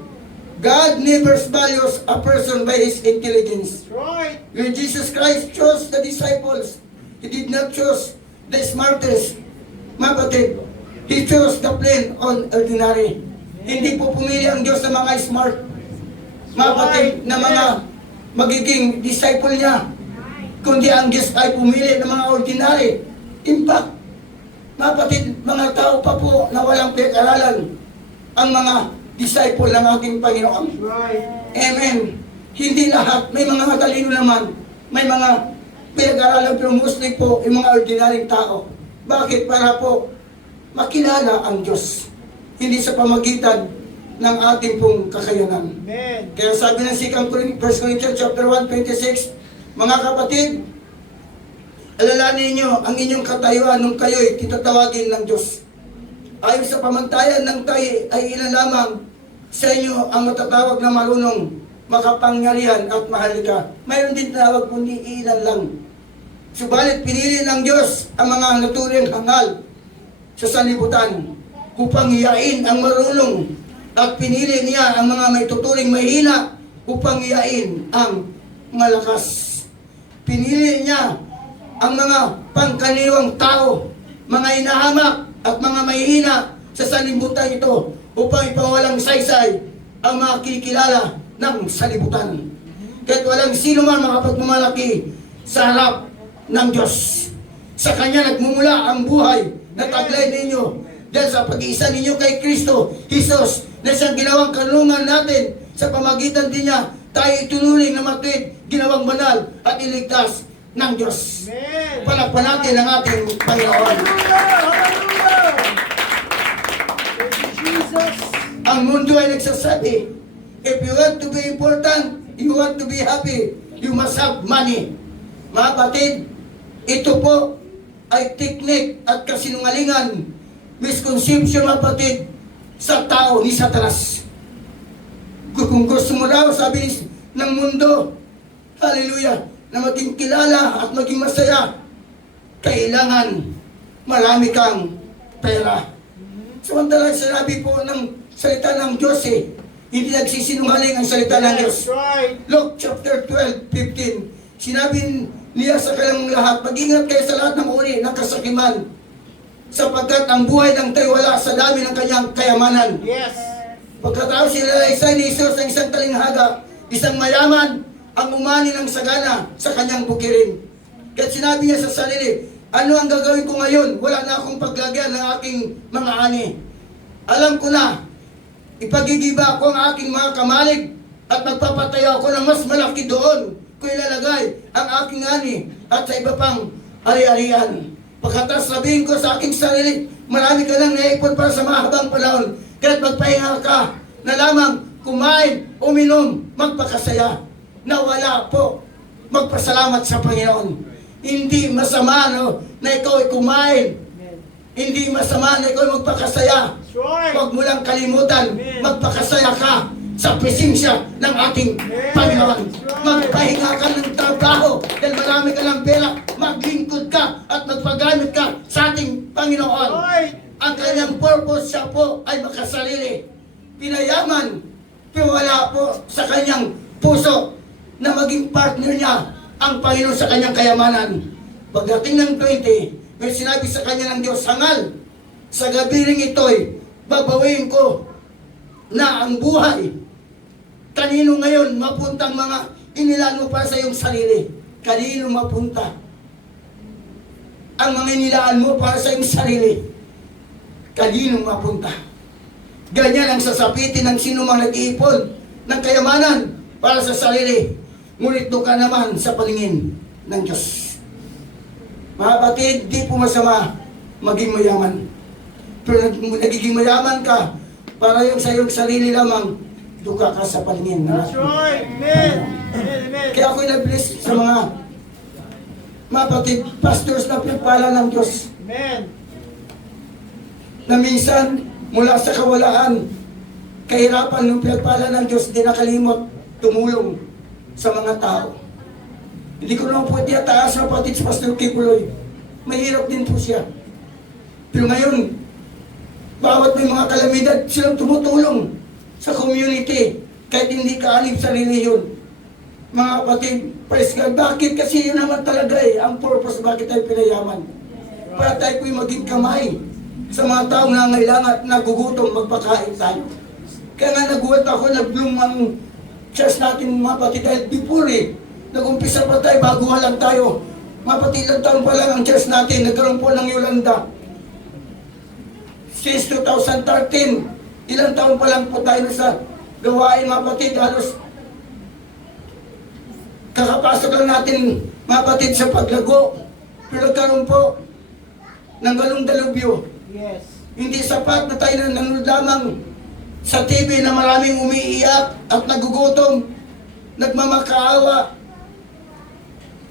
God never values a person by his intelligence. Right. When Jesus Christ chose the disciples, He did not choose the smartest. Mga kapatid, He chose the plain on ordinary. Hindi po pumili ang Diyos sa mga smart. Mga kapatid, na mga magiging disciple niya. Kundi ang Diyos ay pumili ng mga ordinary. In fact, mga kapatid, mga tao pa po na walang pinag-aralan ang mga disciple ng ating Panginoon. Right. Amen. Hindi lahat. May mga matalino naman. May mga pinag-aralan pero mostly po yung mga ordinaryong tao. Bakit? Para po makilala ang Diyos. Hindi sa pamagitan ng ating pong kakayanan. Amen. Kaya sabi ng 1 Corinthians chapter 1:26, mga kapatid, alalahanin ninyo ang inyong katayuan nung kayo'y titatawagin ng Diyos. Ayon sa pamantayan ng tayo ay ilan lamang sa inyo ang matatawag na marunong, makapangyarihan at mahalika. Mayroon din tawag kundi ilan lang. Subalit pinili ng Diyos ang mga naturing hangal sa sanlibutan upang hiyain ang marunong at pinili niya ang mga may tuturing mahina upang hiyain ang malakas. Pinili niya ang mga pangkaniwang tao, mga inahamak at mga mahihina sa sanlibutan ito upang ipawalang saysay ang mga kinikilala ng sanlibutan. Kahit walang sino man makapagmamalaki sa harap ng Diyos. Sa Kanya nagmumula ang buhay na taglay ninyo dahil sa pag-iisa ninyo kay Kristo Jesus na siyang ginawang kanlungan natin sa pamagitan din niya tayo itunuring na matuwid, ginawang banal at iligtas ng Diyos. Amen. Palakpan natin ang ating Panginoon. Hallelujah. Thank you, Jesus. Ang mundo ay nagsasabi, if you want to be important, you want to be happy, you must have money. Mga kapatid, ito po ay teknik at kasinungalingan, misconception, mga kapatid, sa tao ni Satanas. Kung gusto mo daw, sabi ng mundo, hallelujah, na maging kilala at maging masaya, kailangan marami kang pera. Samantala, sinabi po ng salita ng Diyos hindi nagsisinungaling ang salita ng Diyos. That's right. Luke chapter 12:15, sinabi niya sa kanilang lahat, mag-ingat kayo sa lahat ng uri ng kasakiman, sapagkat ang buhay ng tayo wala sa dami ng kanyang kayamanan. Yes. Pagkatapos sinalaysay ni Jesus ng isang talinghaga, isang mayaman ang umani ng sagana sa kanyang bukirin. Kaya sinabi niya sa sarili, ano ang gagawin ko ngayon? Wala na akong paglagyan ng aking mga ani. Alam ko na, ipagigiba ko ang aking mga kamalig at magpapatayo ako ng mas malaki doon ko ilalagay ang aking ani at sa iba pang ari-arian. Pagkatapos sabihin ko sa aking sarili, marami ka lang naipon para sa mahabang panahon. Kaya't magpahinga ka na lamang kumain, uminom, magpakasaya. Nawala po, magpasalamat sa Panginoon. Hindi masama na ikaw ay kumain. Hindi masama na ikaw ay magpakasaya. That's right. Huwag mo lang kalimutan, magpakasaya ka. sa presensya ng ating Panginoon. Magpahinga ka ng trabaho dahil marami ka ng pera. Maglingkod ka at magpagamit ka sa ating Panginoon. Ang kanyang purpose siya po ay makasarili. Pinayaman, pero wala po sa kanyang puso na maging partner niya ang Panginoon sa kanyang kayamanan. Pagdating ng 20, may sinabi sa kanya ng Diyos, hangal, sa gabi ring ito'y babawiin ko na ang buhay. Kanino ngayon mapuntang mga inilaan mo para sa iyong sarili? Kanino mapunta ang mga inilaan mo para sa iyong sarili? Kanino mapunta? Ganyan ang sasapitin ng sino mang nag-iipon ng kayamanan para sa sarili. Ngunit doon ka naman sa paningin ng Diyos. Mga kapatid, di po masama maging mayaman. Pero nagiging mayaman ka para yung sa iyong sarili lamang, duka ka sa paningin ng That's right. Amen. Amen. Kaya ako'y nag-bless sa mga kapatid, pastors na pinagpala ng Diyos. Amen. Na minsan, mula sa kawalaan, kahirapan ng pinagpala ng Diyos, di nakalimot tumulong sa mga tao. Hindi ko naman po taas na patid sa Pastor Kibuloy. Mahirap din po siya. Pero ngayon, bawat may mga kalamidad, silang tumutulong sa community, kahit hindi kaanib sa reliyon. Mga kapatid, praise God, bakit? Kasi yun naman talaga ang purpose, bakit tayo pinayaman. Para tayo po'y maging kamay sa mga taong nangailangan at nagugutom, magpakain tayo. Kaya nga nagulat ako, nag-bloom ang church natin, mga kapatid, dahil before nag-umpisa pa tayo, baguhan lang tayo. Mga kapatid, ilang taon pa lang ang church natin, nagkaroon po ng Yolanda. Since 2013, ilang taon pa lang po tayo sa gawain, mga kapatid, halos kakapasok lang natin, mga kapatid, sa paglago. Pero nagkaroon po ng galong dalubyo. Yes. Hindi sapat na tayo nanonood lamang sa TV na maraming umiiyak at nagugutom, nagmamakaawa,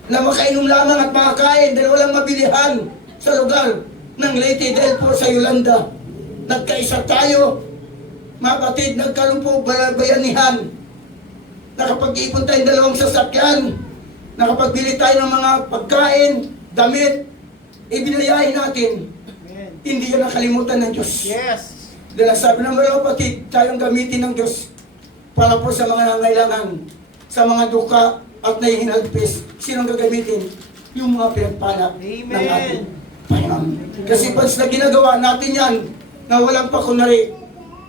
na makainom lamang at makakain dahil walang mabilihan sa lugar ng Leyte dahil po sa Yolanda. Nagkaisa tayo, mga kapatid, nagkaroon po bayanihan. Nakapag-ipon tayong dalawang sasakyan, nakapagbili tayo ng mga pagkain, damit, ibinayahin natin. Amen. Hindi yan nakalimutan ng Diyos. Yes. Dahil sabi ng mga kapatid, tayong gamitin ng Diyos para po sa mga nangailangan, sa mga duka at nahihinagpis. Sinong gagamitin? Yung mga pinagpala ng ating Panginoon. Kasi pag na ginagawa natin yan, na walang pakunari,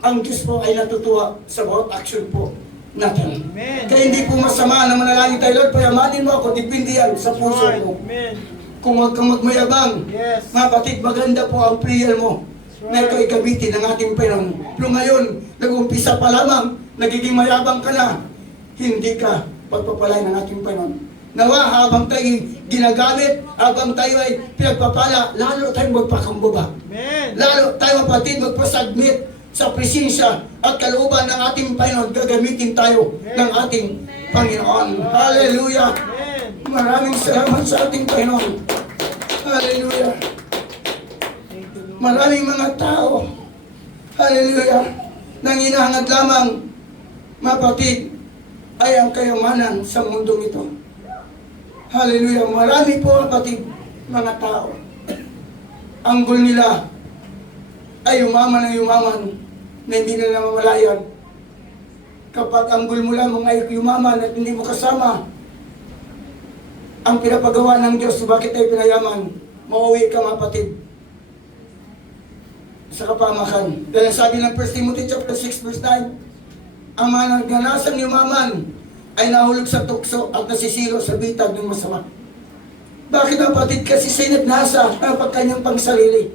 ang Diyos po ay natutuwa sa bawat action po natin. Amen. Kaya hindi po masama na manalangin tayo, Lord, payamanin mo ako, depende yan sa puso mo. Amen. Kung huwag kang magmayabang, Yes. mga kapatid, maganda po ang prayer mo na ito'y gamitin ng ating Panginoon. Pero ngayon, nag-umpisa pa lamang, nagiging mayabang ka na, hindi ka pagpapalay ng ating Panginoon. Nawa, habang tayo ginagamit, habang tayo ay pinagpapala, lalo tayong magpakumbaba. Amen. Lalo tayo kapatid, magpasubmit sa presensya at kalooban ng ating Panginoon. Gagamitin tayo ng ating Panginoon. Hallelujah! Amen. Maraming salamat sa ating Panginoon. Hallelujah! Thank you, Lord. Maraming mga tao, hallelujah, nang hinahangad lamang, mapatid, ay ang kayamanan sa mundong ito. Hallelujah, marami po kapatid, mga tao. Ang goal nila ay yumaman ng yumaman na hindi nila mamalayan. Kapag ang goal mo lamang ay yumaman at hindi mo kasama ang pinapagawa ng Diyos, bakit ay pinayaman, mauwi ka mapatid sa kapamakan. Dahil sabi ng 1 Timothy chapter 6 verse 9, ang mga nagnanasang yumaman ay nahulog sa tukso at nasisiro sa bitag ng masama. Bakit kapatid? Kasi siya nagnasa ang pagkanyang pangsarili.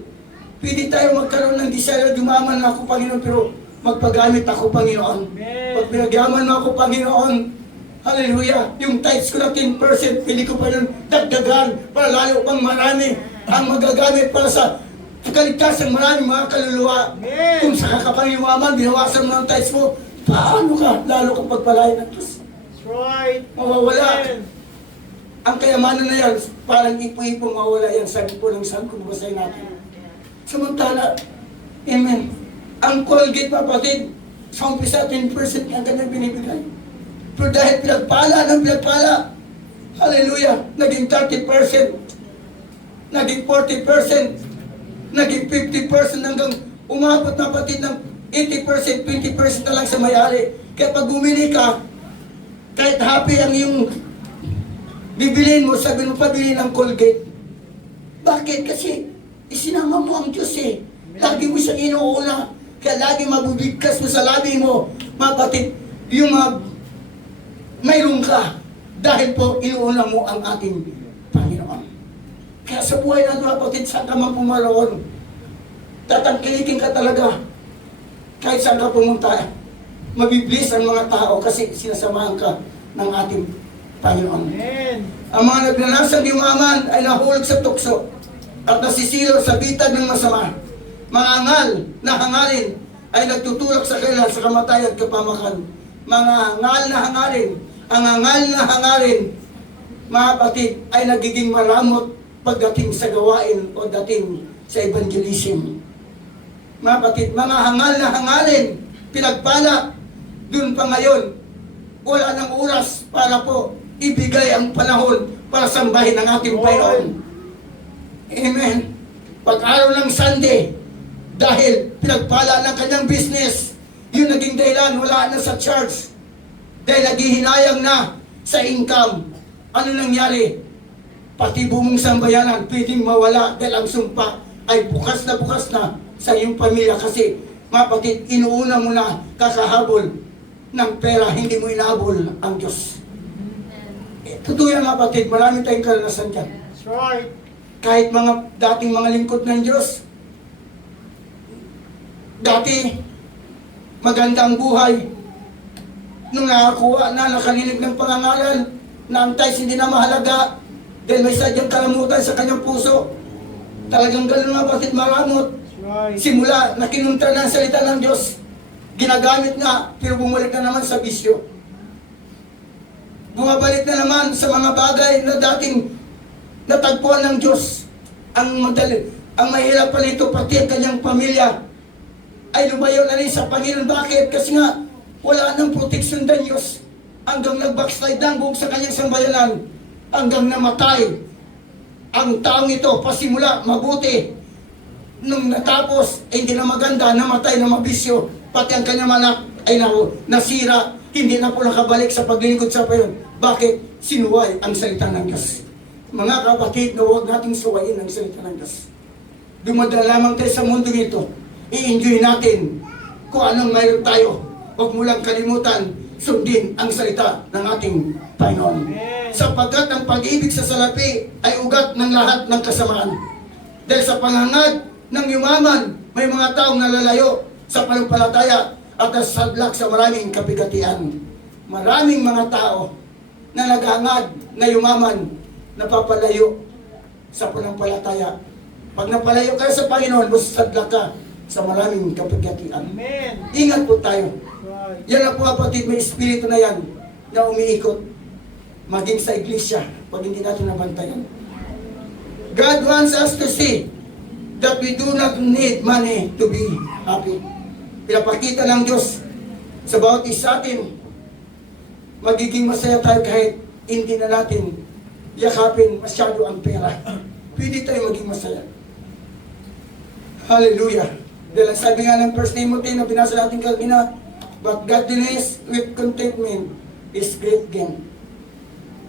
Pwede tayo magkaroon ng desire, yumaman na ako Panginoon, pero magpagamit ako Panginoon. Pag pinagyaman mo ako Panginoon, hallelujah, yung tithes ko na 10%, pwede ko pa yun dagdagan para lalo pang marami ang magagamit para sa kaligtasan maraming mga kaluluwa. Amen. Kung sa kakapangyaman, binawasan mo ng tithes mo, paano ka? Lalo kang pagpalain ng Diyos. That's right. Mawawala. Amen. Ang kayamanan na yan, parang ipo-ipong mawala yan. Sabi po ng saan kung basahin natin. Samantala, amen. Ang Colgate, kapatid, Sa umpisa, 10% ang kanyang binibigay. Pero dahil pinagpala ng pinagpala, hallelujah, naging 30%, naging 40%, naging 50% hanggang umabot na patid ng 80%, 20% na lang sa may-ari. Kaya pag bumili ka, kahit happy ang iyong bibilin mo, sabi mo pabili ng Colgate. Bakit? Kasi isinama mo ang Diyos eh. Lagi mo siyang inuuna. Kaya lagi mabubigkas mo sa labi mo, mapatid, yung mayroon ka. Dahil po, inuuna mo ang ating Panginoon. Kaya sa buhay natin, mapatid, saan ka man pumaroon, tatangkilikin ka talaga. Kahit saan ka pumunta, mabiblis ang mga tao kasi sinasamahan ka ng ating Panginoon. Amen. Ang mga nagnanasang yumaman ay nahulog sa tukso at nasisilo sa bitag ng masama. Mga angal na hangarin ay nagtutulak sa kanila sa kamatayan at kapamakan. Mga angal na hangarin, ang angal na hangarin, mga kapatid, ay nagiging maramot pagdating sa gawain o dating sa evangelism. Mga kapatid, mga hangal na hangarin, pinagpala, dun pa ngayon, wala ng oras para po ibigay ang panahon para sambahin ang ating Panginoon. Amen. Pag-araw ng Sunday, dahil pinagpala ng kanyang business, yun naging dahilan, wala na sa church. Dahil naghihinayang na sa income. Ano nangyari? Pati buong sambayanan pwedeng mawala dahil ang sumpa ay bukas na sa iyong pamilya kasi mga kapatid, inuuna mo na kakahabol ng pera, hindi mo inahabol ang Diyos. Totoo yan mga kapatid, marami tayong karanasan dyan. That's right. Kahit mga dating mga lingkod ng Diyos, dati maganda ang buhay, nung nakakuha na, nakalinig ng pangangaral, naantay, hindi na mahalaga, dahil may sadyang kalamutan sa kanyang puso. Talagang gano'n mga kapatid, maramot. That's right. Simula, nakinunta na ang salita ng Diyos. Ginagamit nga, pero bumalik na naman sa bisyo. Bumabalik na naman sa mga bagay na dating natagpuan ng Diyos. Ang mahirap pa nito, pati ang kanyang pamilya, ay lumayo na rin sa Panginoon. Bakit? Kasi nga, wala nang proteksyon ng Diyos. Hanggang nag-backslide ng buong sa kanyang sambayanan. Hanggang namatay. Ang taong ito, pasimula, mabuti. Nung natapos, hindi na maganda, namatay na mabisyo. Pati ang kanyang anak ay nasira. Hindi na po nakabalik sa paglilingkod sa Panginoon. Bakit? Sinuway ang salita ng Diyos. Mga kapatid, na huwag nating suwayin ang salita ng Diyos. Dumadala lamang tayo sa mundo ito. I-enjoy natin kung anong mayroon tayo. Huwag mo lang kalimutan, sundin ang salita ng ating Panginoon. Sapagkat ang pag-ibig sa salapi ay ugat ng lahat ng kasamaan. Dahil sa pangangad ng yumaman, may mga taong nalalayo sa panumpalataya at nasadlak sa maraming kapigatian. Maraming mga tao na naghangad na yumaman, napapalayo sa panumpalataya. Pag napalayo ka sa Panginoon, masasadlak ka sa maraming kapigatian. Amen. Ingat po tayo. Right. Yan ang po kapatid, may espiritu na yan na umiikot maging sa iglesia pag hindi natin nabantayan. God wants us to see that we do not need money to be happy. Pinapakita ng Diyos sa bawat isa atin, magiging masaya tayo kahit hindi na natin yakapin masyado ang pera. Pwede tayo maging masaya. Hallelujah. Dahil ang sabi nga ng 1 Timothy na binasa natin kanina, but godliness with contentment is great gain.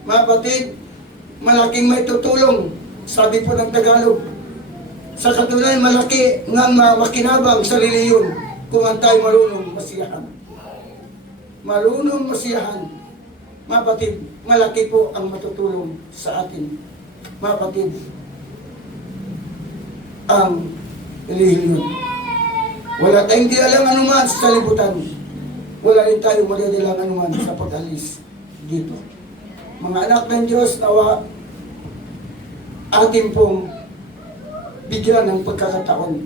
Mga kapatid, malaking may tutulong, sabi po ng Tagalog. Sa katunayan, malaki nga makinabang sa reliyon kung ang tayo marunong masiyahan. Marunong masiyahan. Mga kapatid, malaki po ang matutulong sa atin. Mga kapatid, ang reliyon. Wala tayong dialang anuman sa libutan. Wala rin tayong magdidalang anuman sa pag-alis dito. Mga anak ng Diyos, nawa atin pong bigyan ng pagkakataon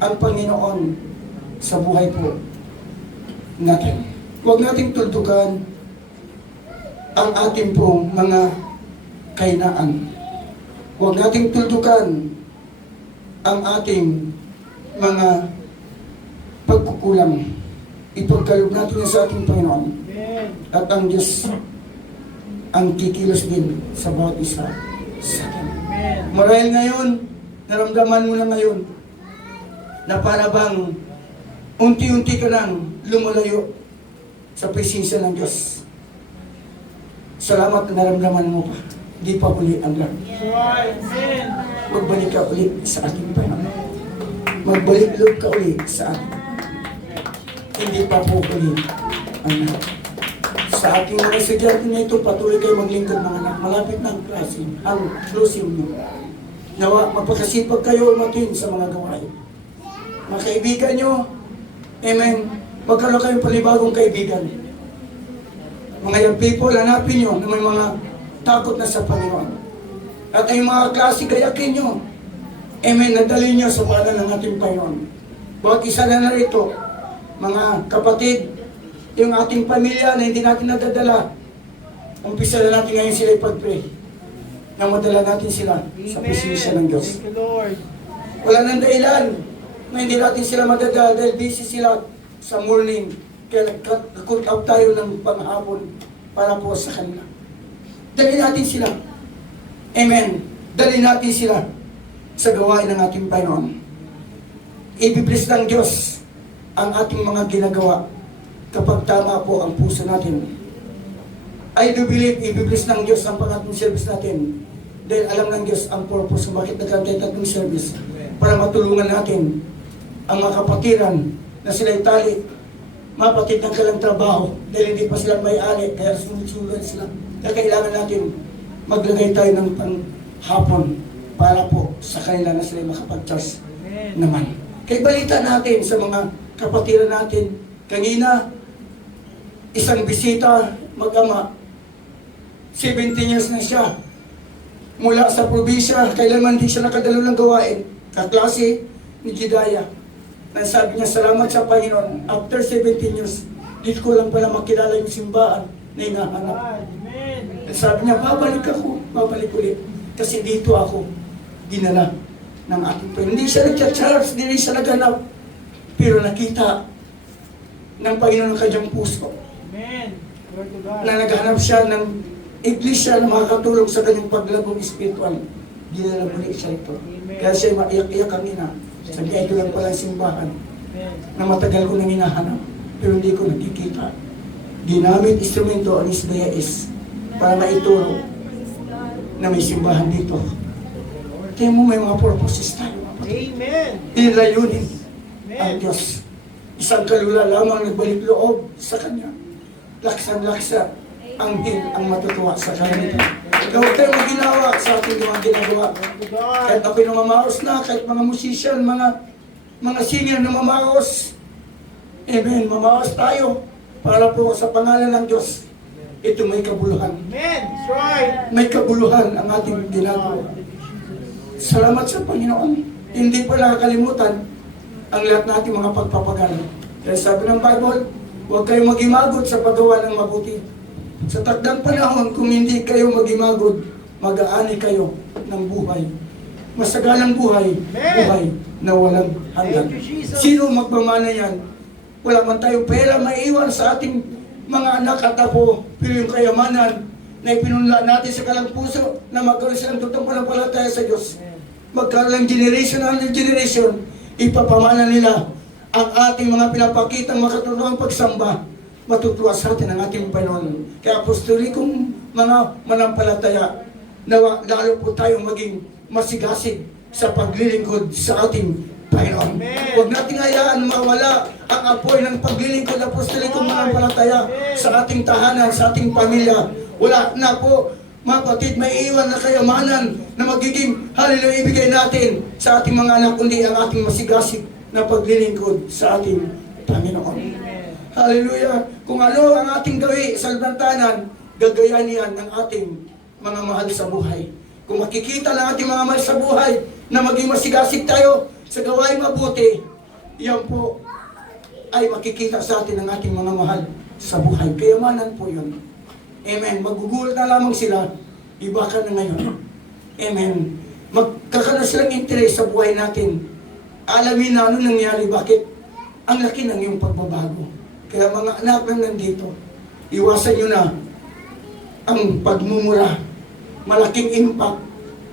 ang Panginoon sa buhay po natin. Huwag nating tuldukan ang ating pong mga kahinaan. Huwag nating tuldukan ang ating mga pagkukulang. ipagkaloob natin yan sa ating Panginoon. Amen. At ang Diyos ang kikilos din sa bawat isa sa atin. Amen. Marahil ngayon, naramdaman mo na ngayon na para bang unti-unti ka nang lumalayo sa presensya ng Diyos. Salamat na naramdaman mo pa. Di pa uli ang lahat. That's right. Amen. Magbalik ka uli sa ating Panginoon. Magbalik loob ka uli sa atin. Hindi pa po uli ang lahat. Sa ating mga estudyante na ito, patuloy kayo maglingkod mga anak. Malapit na ang klase, ang closing mo. Nawa, magpakasipag kayo umatin sa mga gawain. Mga kaibigan nyo, amen, magkaroon kayong panibagong kaibigan. Mga young people, hanapin nyo na may mga takot na sa Panginoon. At ang mga klase, gayakin nyo. Amen, nadali nyo sa pangalan ng ating Panginoon. Bawat isa na narito, mga kapatid, yung ating pamilya na hindi natin nadadala, umpisa na natin ngayon sila ipag-pray na madala natin sila sa presensya ng Diyos. Thank you, Lord. Wala nang dahilan na hindi natin sila madadala dahil busy sila sa morning. Kaya nag-cut out tayo ng panghapon para po sa kanila. Dali natin sila. Amen. Dali natin sila sa gawain ng ating Panginoon. Ibibless ng Diyos ang ating mga ginagawa kapag tama po ang puso natin. I do believe ibibless ng Diyos ang pangatlong service natin dahil alam ng Diyos ang purpose kung bakit nagkaroon tayo tatlong service para matulungan natin ang mga kapatiran na sila itali mapatid ng kalang trabaho dahil hindi pa sila may-ari kaya sunod-sunod sila. Kaya kailangan natin maglagay tayo ng panghapon para po sa kanila na sila makapag-charge naman. Kaya balita natin sa mga kapatiran natin, kanina, isang bisita, mag-ama, 17 years na siya, mula sa probinsya, kailanman di siya nakadalo ng gawain, kaklase ni Jidaya. Sabi niya, salamat sa Panginoon, after 17 years, dito ko lang pala makilala yung simbahan na hinahanap. Amen. Sabi niya, babalik ulit. Kasi dito ako dinala ng ating Panginoon. Hindi siya nagcha-charge, hindi siya naghanap. Pero nakita ng Panginoon ng kanyang puso Amen. Glory to God. na naghanap siya ng iglesia na makakatulong sa kanyang paglagong espiritual. Dinala muli siya ito. Kaya siya maiyak-iyak ang ina. Sabi ito lang pala yung simbahan Amen. na matagal ko nang hinahanap pero hindi ko nakikita. Ginamit instrumento ang Isbayais para maituro na may simbahan dito. Kaya mo may mga purposes tayo. Amen. Nilayunin ang Amen. Diyos. Isang kalula lamang nagbalik loob sa Kanya. Laksan-laksa ang ang matutuwa sa Kanya. Huwag tayong maginawa sa ating mga ginagawa. Glory to God. Kahit ako'y namamaos na, kahit mga musician, mga singer na mamaos. Amen, mamaos tayo para po sa pangalan ng Diyos. Ito may kabuluhan. Amen. That's right. May kabuluhan ang ating ginagawa. Salamat sa Panginoon. Hindi pa nakakalimutan ang lahat nating mga pagpapagal. Kaya sabi ng Bible, huwag kayong magimagot sa paggawa ng mabuti. Sa takdang panahon, kung hindi kayo magimagod, mag-aani kayo ng buhay. Masagalang buhay, buhay na walang hanggan. Thank you, Jesus. Sino magmamana yan? Wala man tayong pera maiwan sa ating mga anak at apo, pero yung kayamanan na ipinunla natin sa kalang puso na magkaroon silang totoong panampalataya sa Diyos. Magkaroon ng generation after generation, ipapamana nila ang ating mga pinapakitang makatulungang pagsamba, matutuwa sa atin ang ating Panginoon. Kaya apostolikong mga manampalataya, nawa lalo po tayong maging masigasig sa paglilingkod sa ating Panginoon. Amen. Huwag nating hayaan mawala ang apoy ng paglilingkod apostolikong manampalataya sa ating tahanan, sa ating pamilya. Wala na po, mga kapatid, may iwan na kayamanan na magiging hallelujah ibigay natin sa ating mga anak, kundi ang ating masigasig na paglilingkod sa ating Panginoon. Hallelujah! Kung ano ang ating gawi sa lantanan, gagayan niyan ang ating mga mahal sa buhay. Kung makikita ng ating mga mahal sa buhay na maging masigasig tayo sa gawain mabuti, yan po ay makikita sa atin ng ating mga mahal sa buhay. Kayamanan po yun. Amen. Magugulat na lamang sila, iba ka na ngayon. Amen. Magkakaroon silang interes sa buhay natin. Alamin na ano nangyari, bakit ang laki ng iyong pagbabago. Kaya mga anak na nandito, iwasan nyo na ang pagmumura. Malaking impact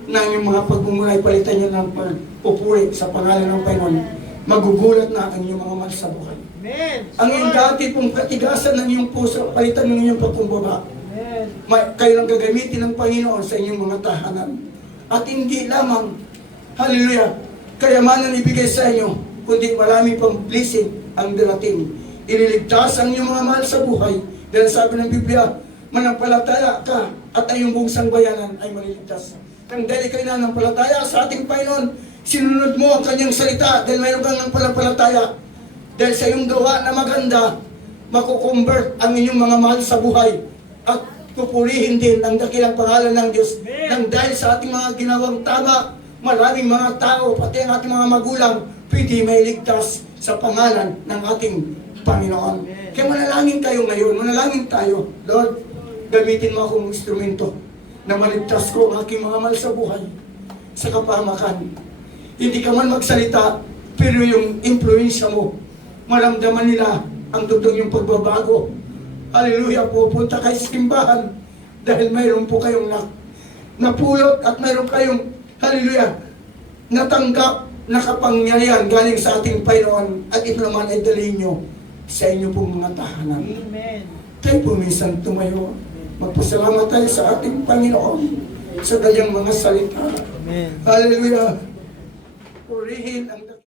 ng yung mga pagmumura, ipalitan nyo ng pagpupuri sa pangalan ng Panginoon. Magugulat na ang inyong mga mahal sa buhay. Amen. Ang iyong dati pong katigasan ng iyong puso, palitan ng inyong pagkumbaba. Amen. Kayo lang gagamitin ng Panginoon sa inyong mga tahanan. At hindi lamang, hallelujah, kayamanan ibigay sa inyo, kundi marami pang blessing ang darating. Ililigtas ang inyong mga mahal sa buhay. Dahil sabi ng Biblia, manampalataya ka at ang iyong buong sangbayanan ay maliligtas. Kung dahil kayo nanampalataya sa ating Panginoon, sinunod mo ang kanyang salita dahil mayroon kang nanampalataya. Dahil sa iyong gawa na maganda, makukonvert ang inyong mga mahal sa buhay at pupurihin din ang dakilang pangalan ng Diyos. Nang dahil sa ating mga ginawang tama, maraming mga tao, pati ang ating mga magulang, pwede may ligtas sa pangalan ng ating Panginoon. Kaya manalangin kayo ngayon, manalangin tayo. Lord, gamitin mo akong instrumento na maligtas ko ang aking mga mahal sa buhay sa kapahamakan. Hindi ka man magsalita, pero yung influensya mo, maramdaman nila ang totoong yung pagbabago. Hallelujah, pupunta kayo sa simbahan dahil mayroon po kayong napulot at mayroon kayong, hallelujah, natanggap na kapangyarihan galing sa ating Panginoon at ito naman ay dalhin nyo sa inyo pong mga tahanan. Amen. Tayo po minsan tumayo. Magpasalamat tayo sa ating Panginoon sa kanyang mga salita. Amen. Hallelujah. Purihin ang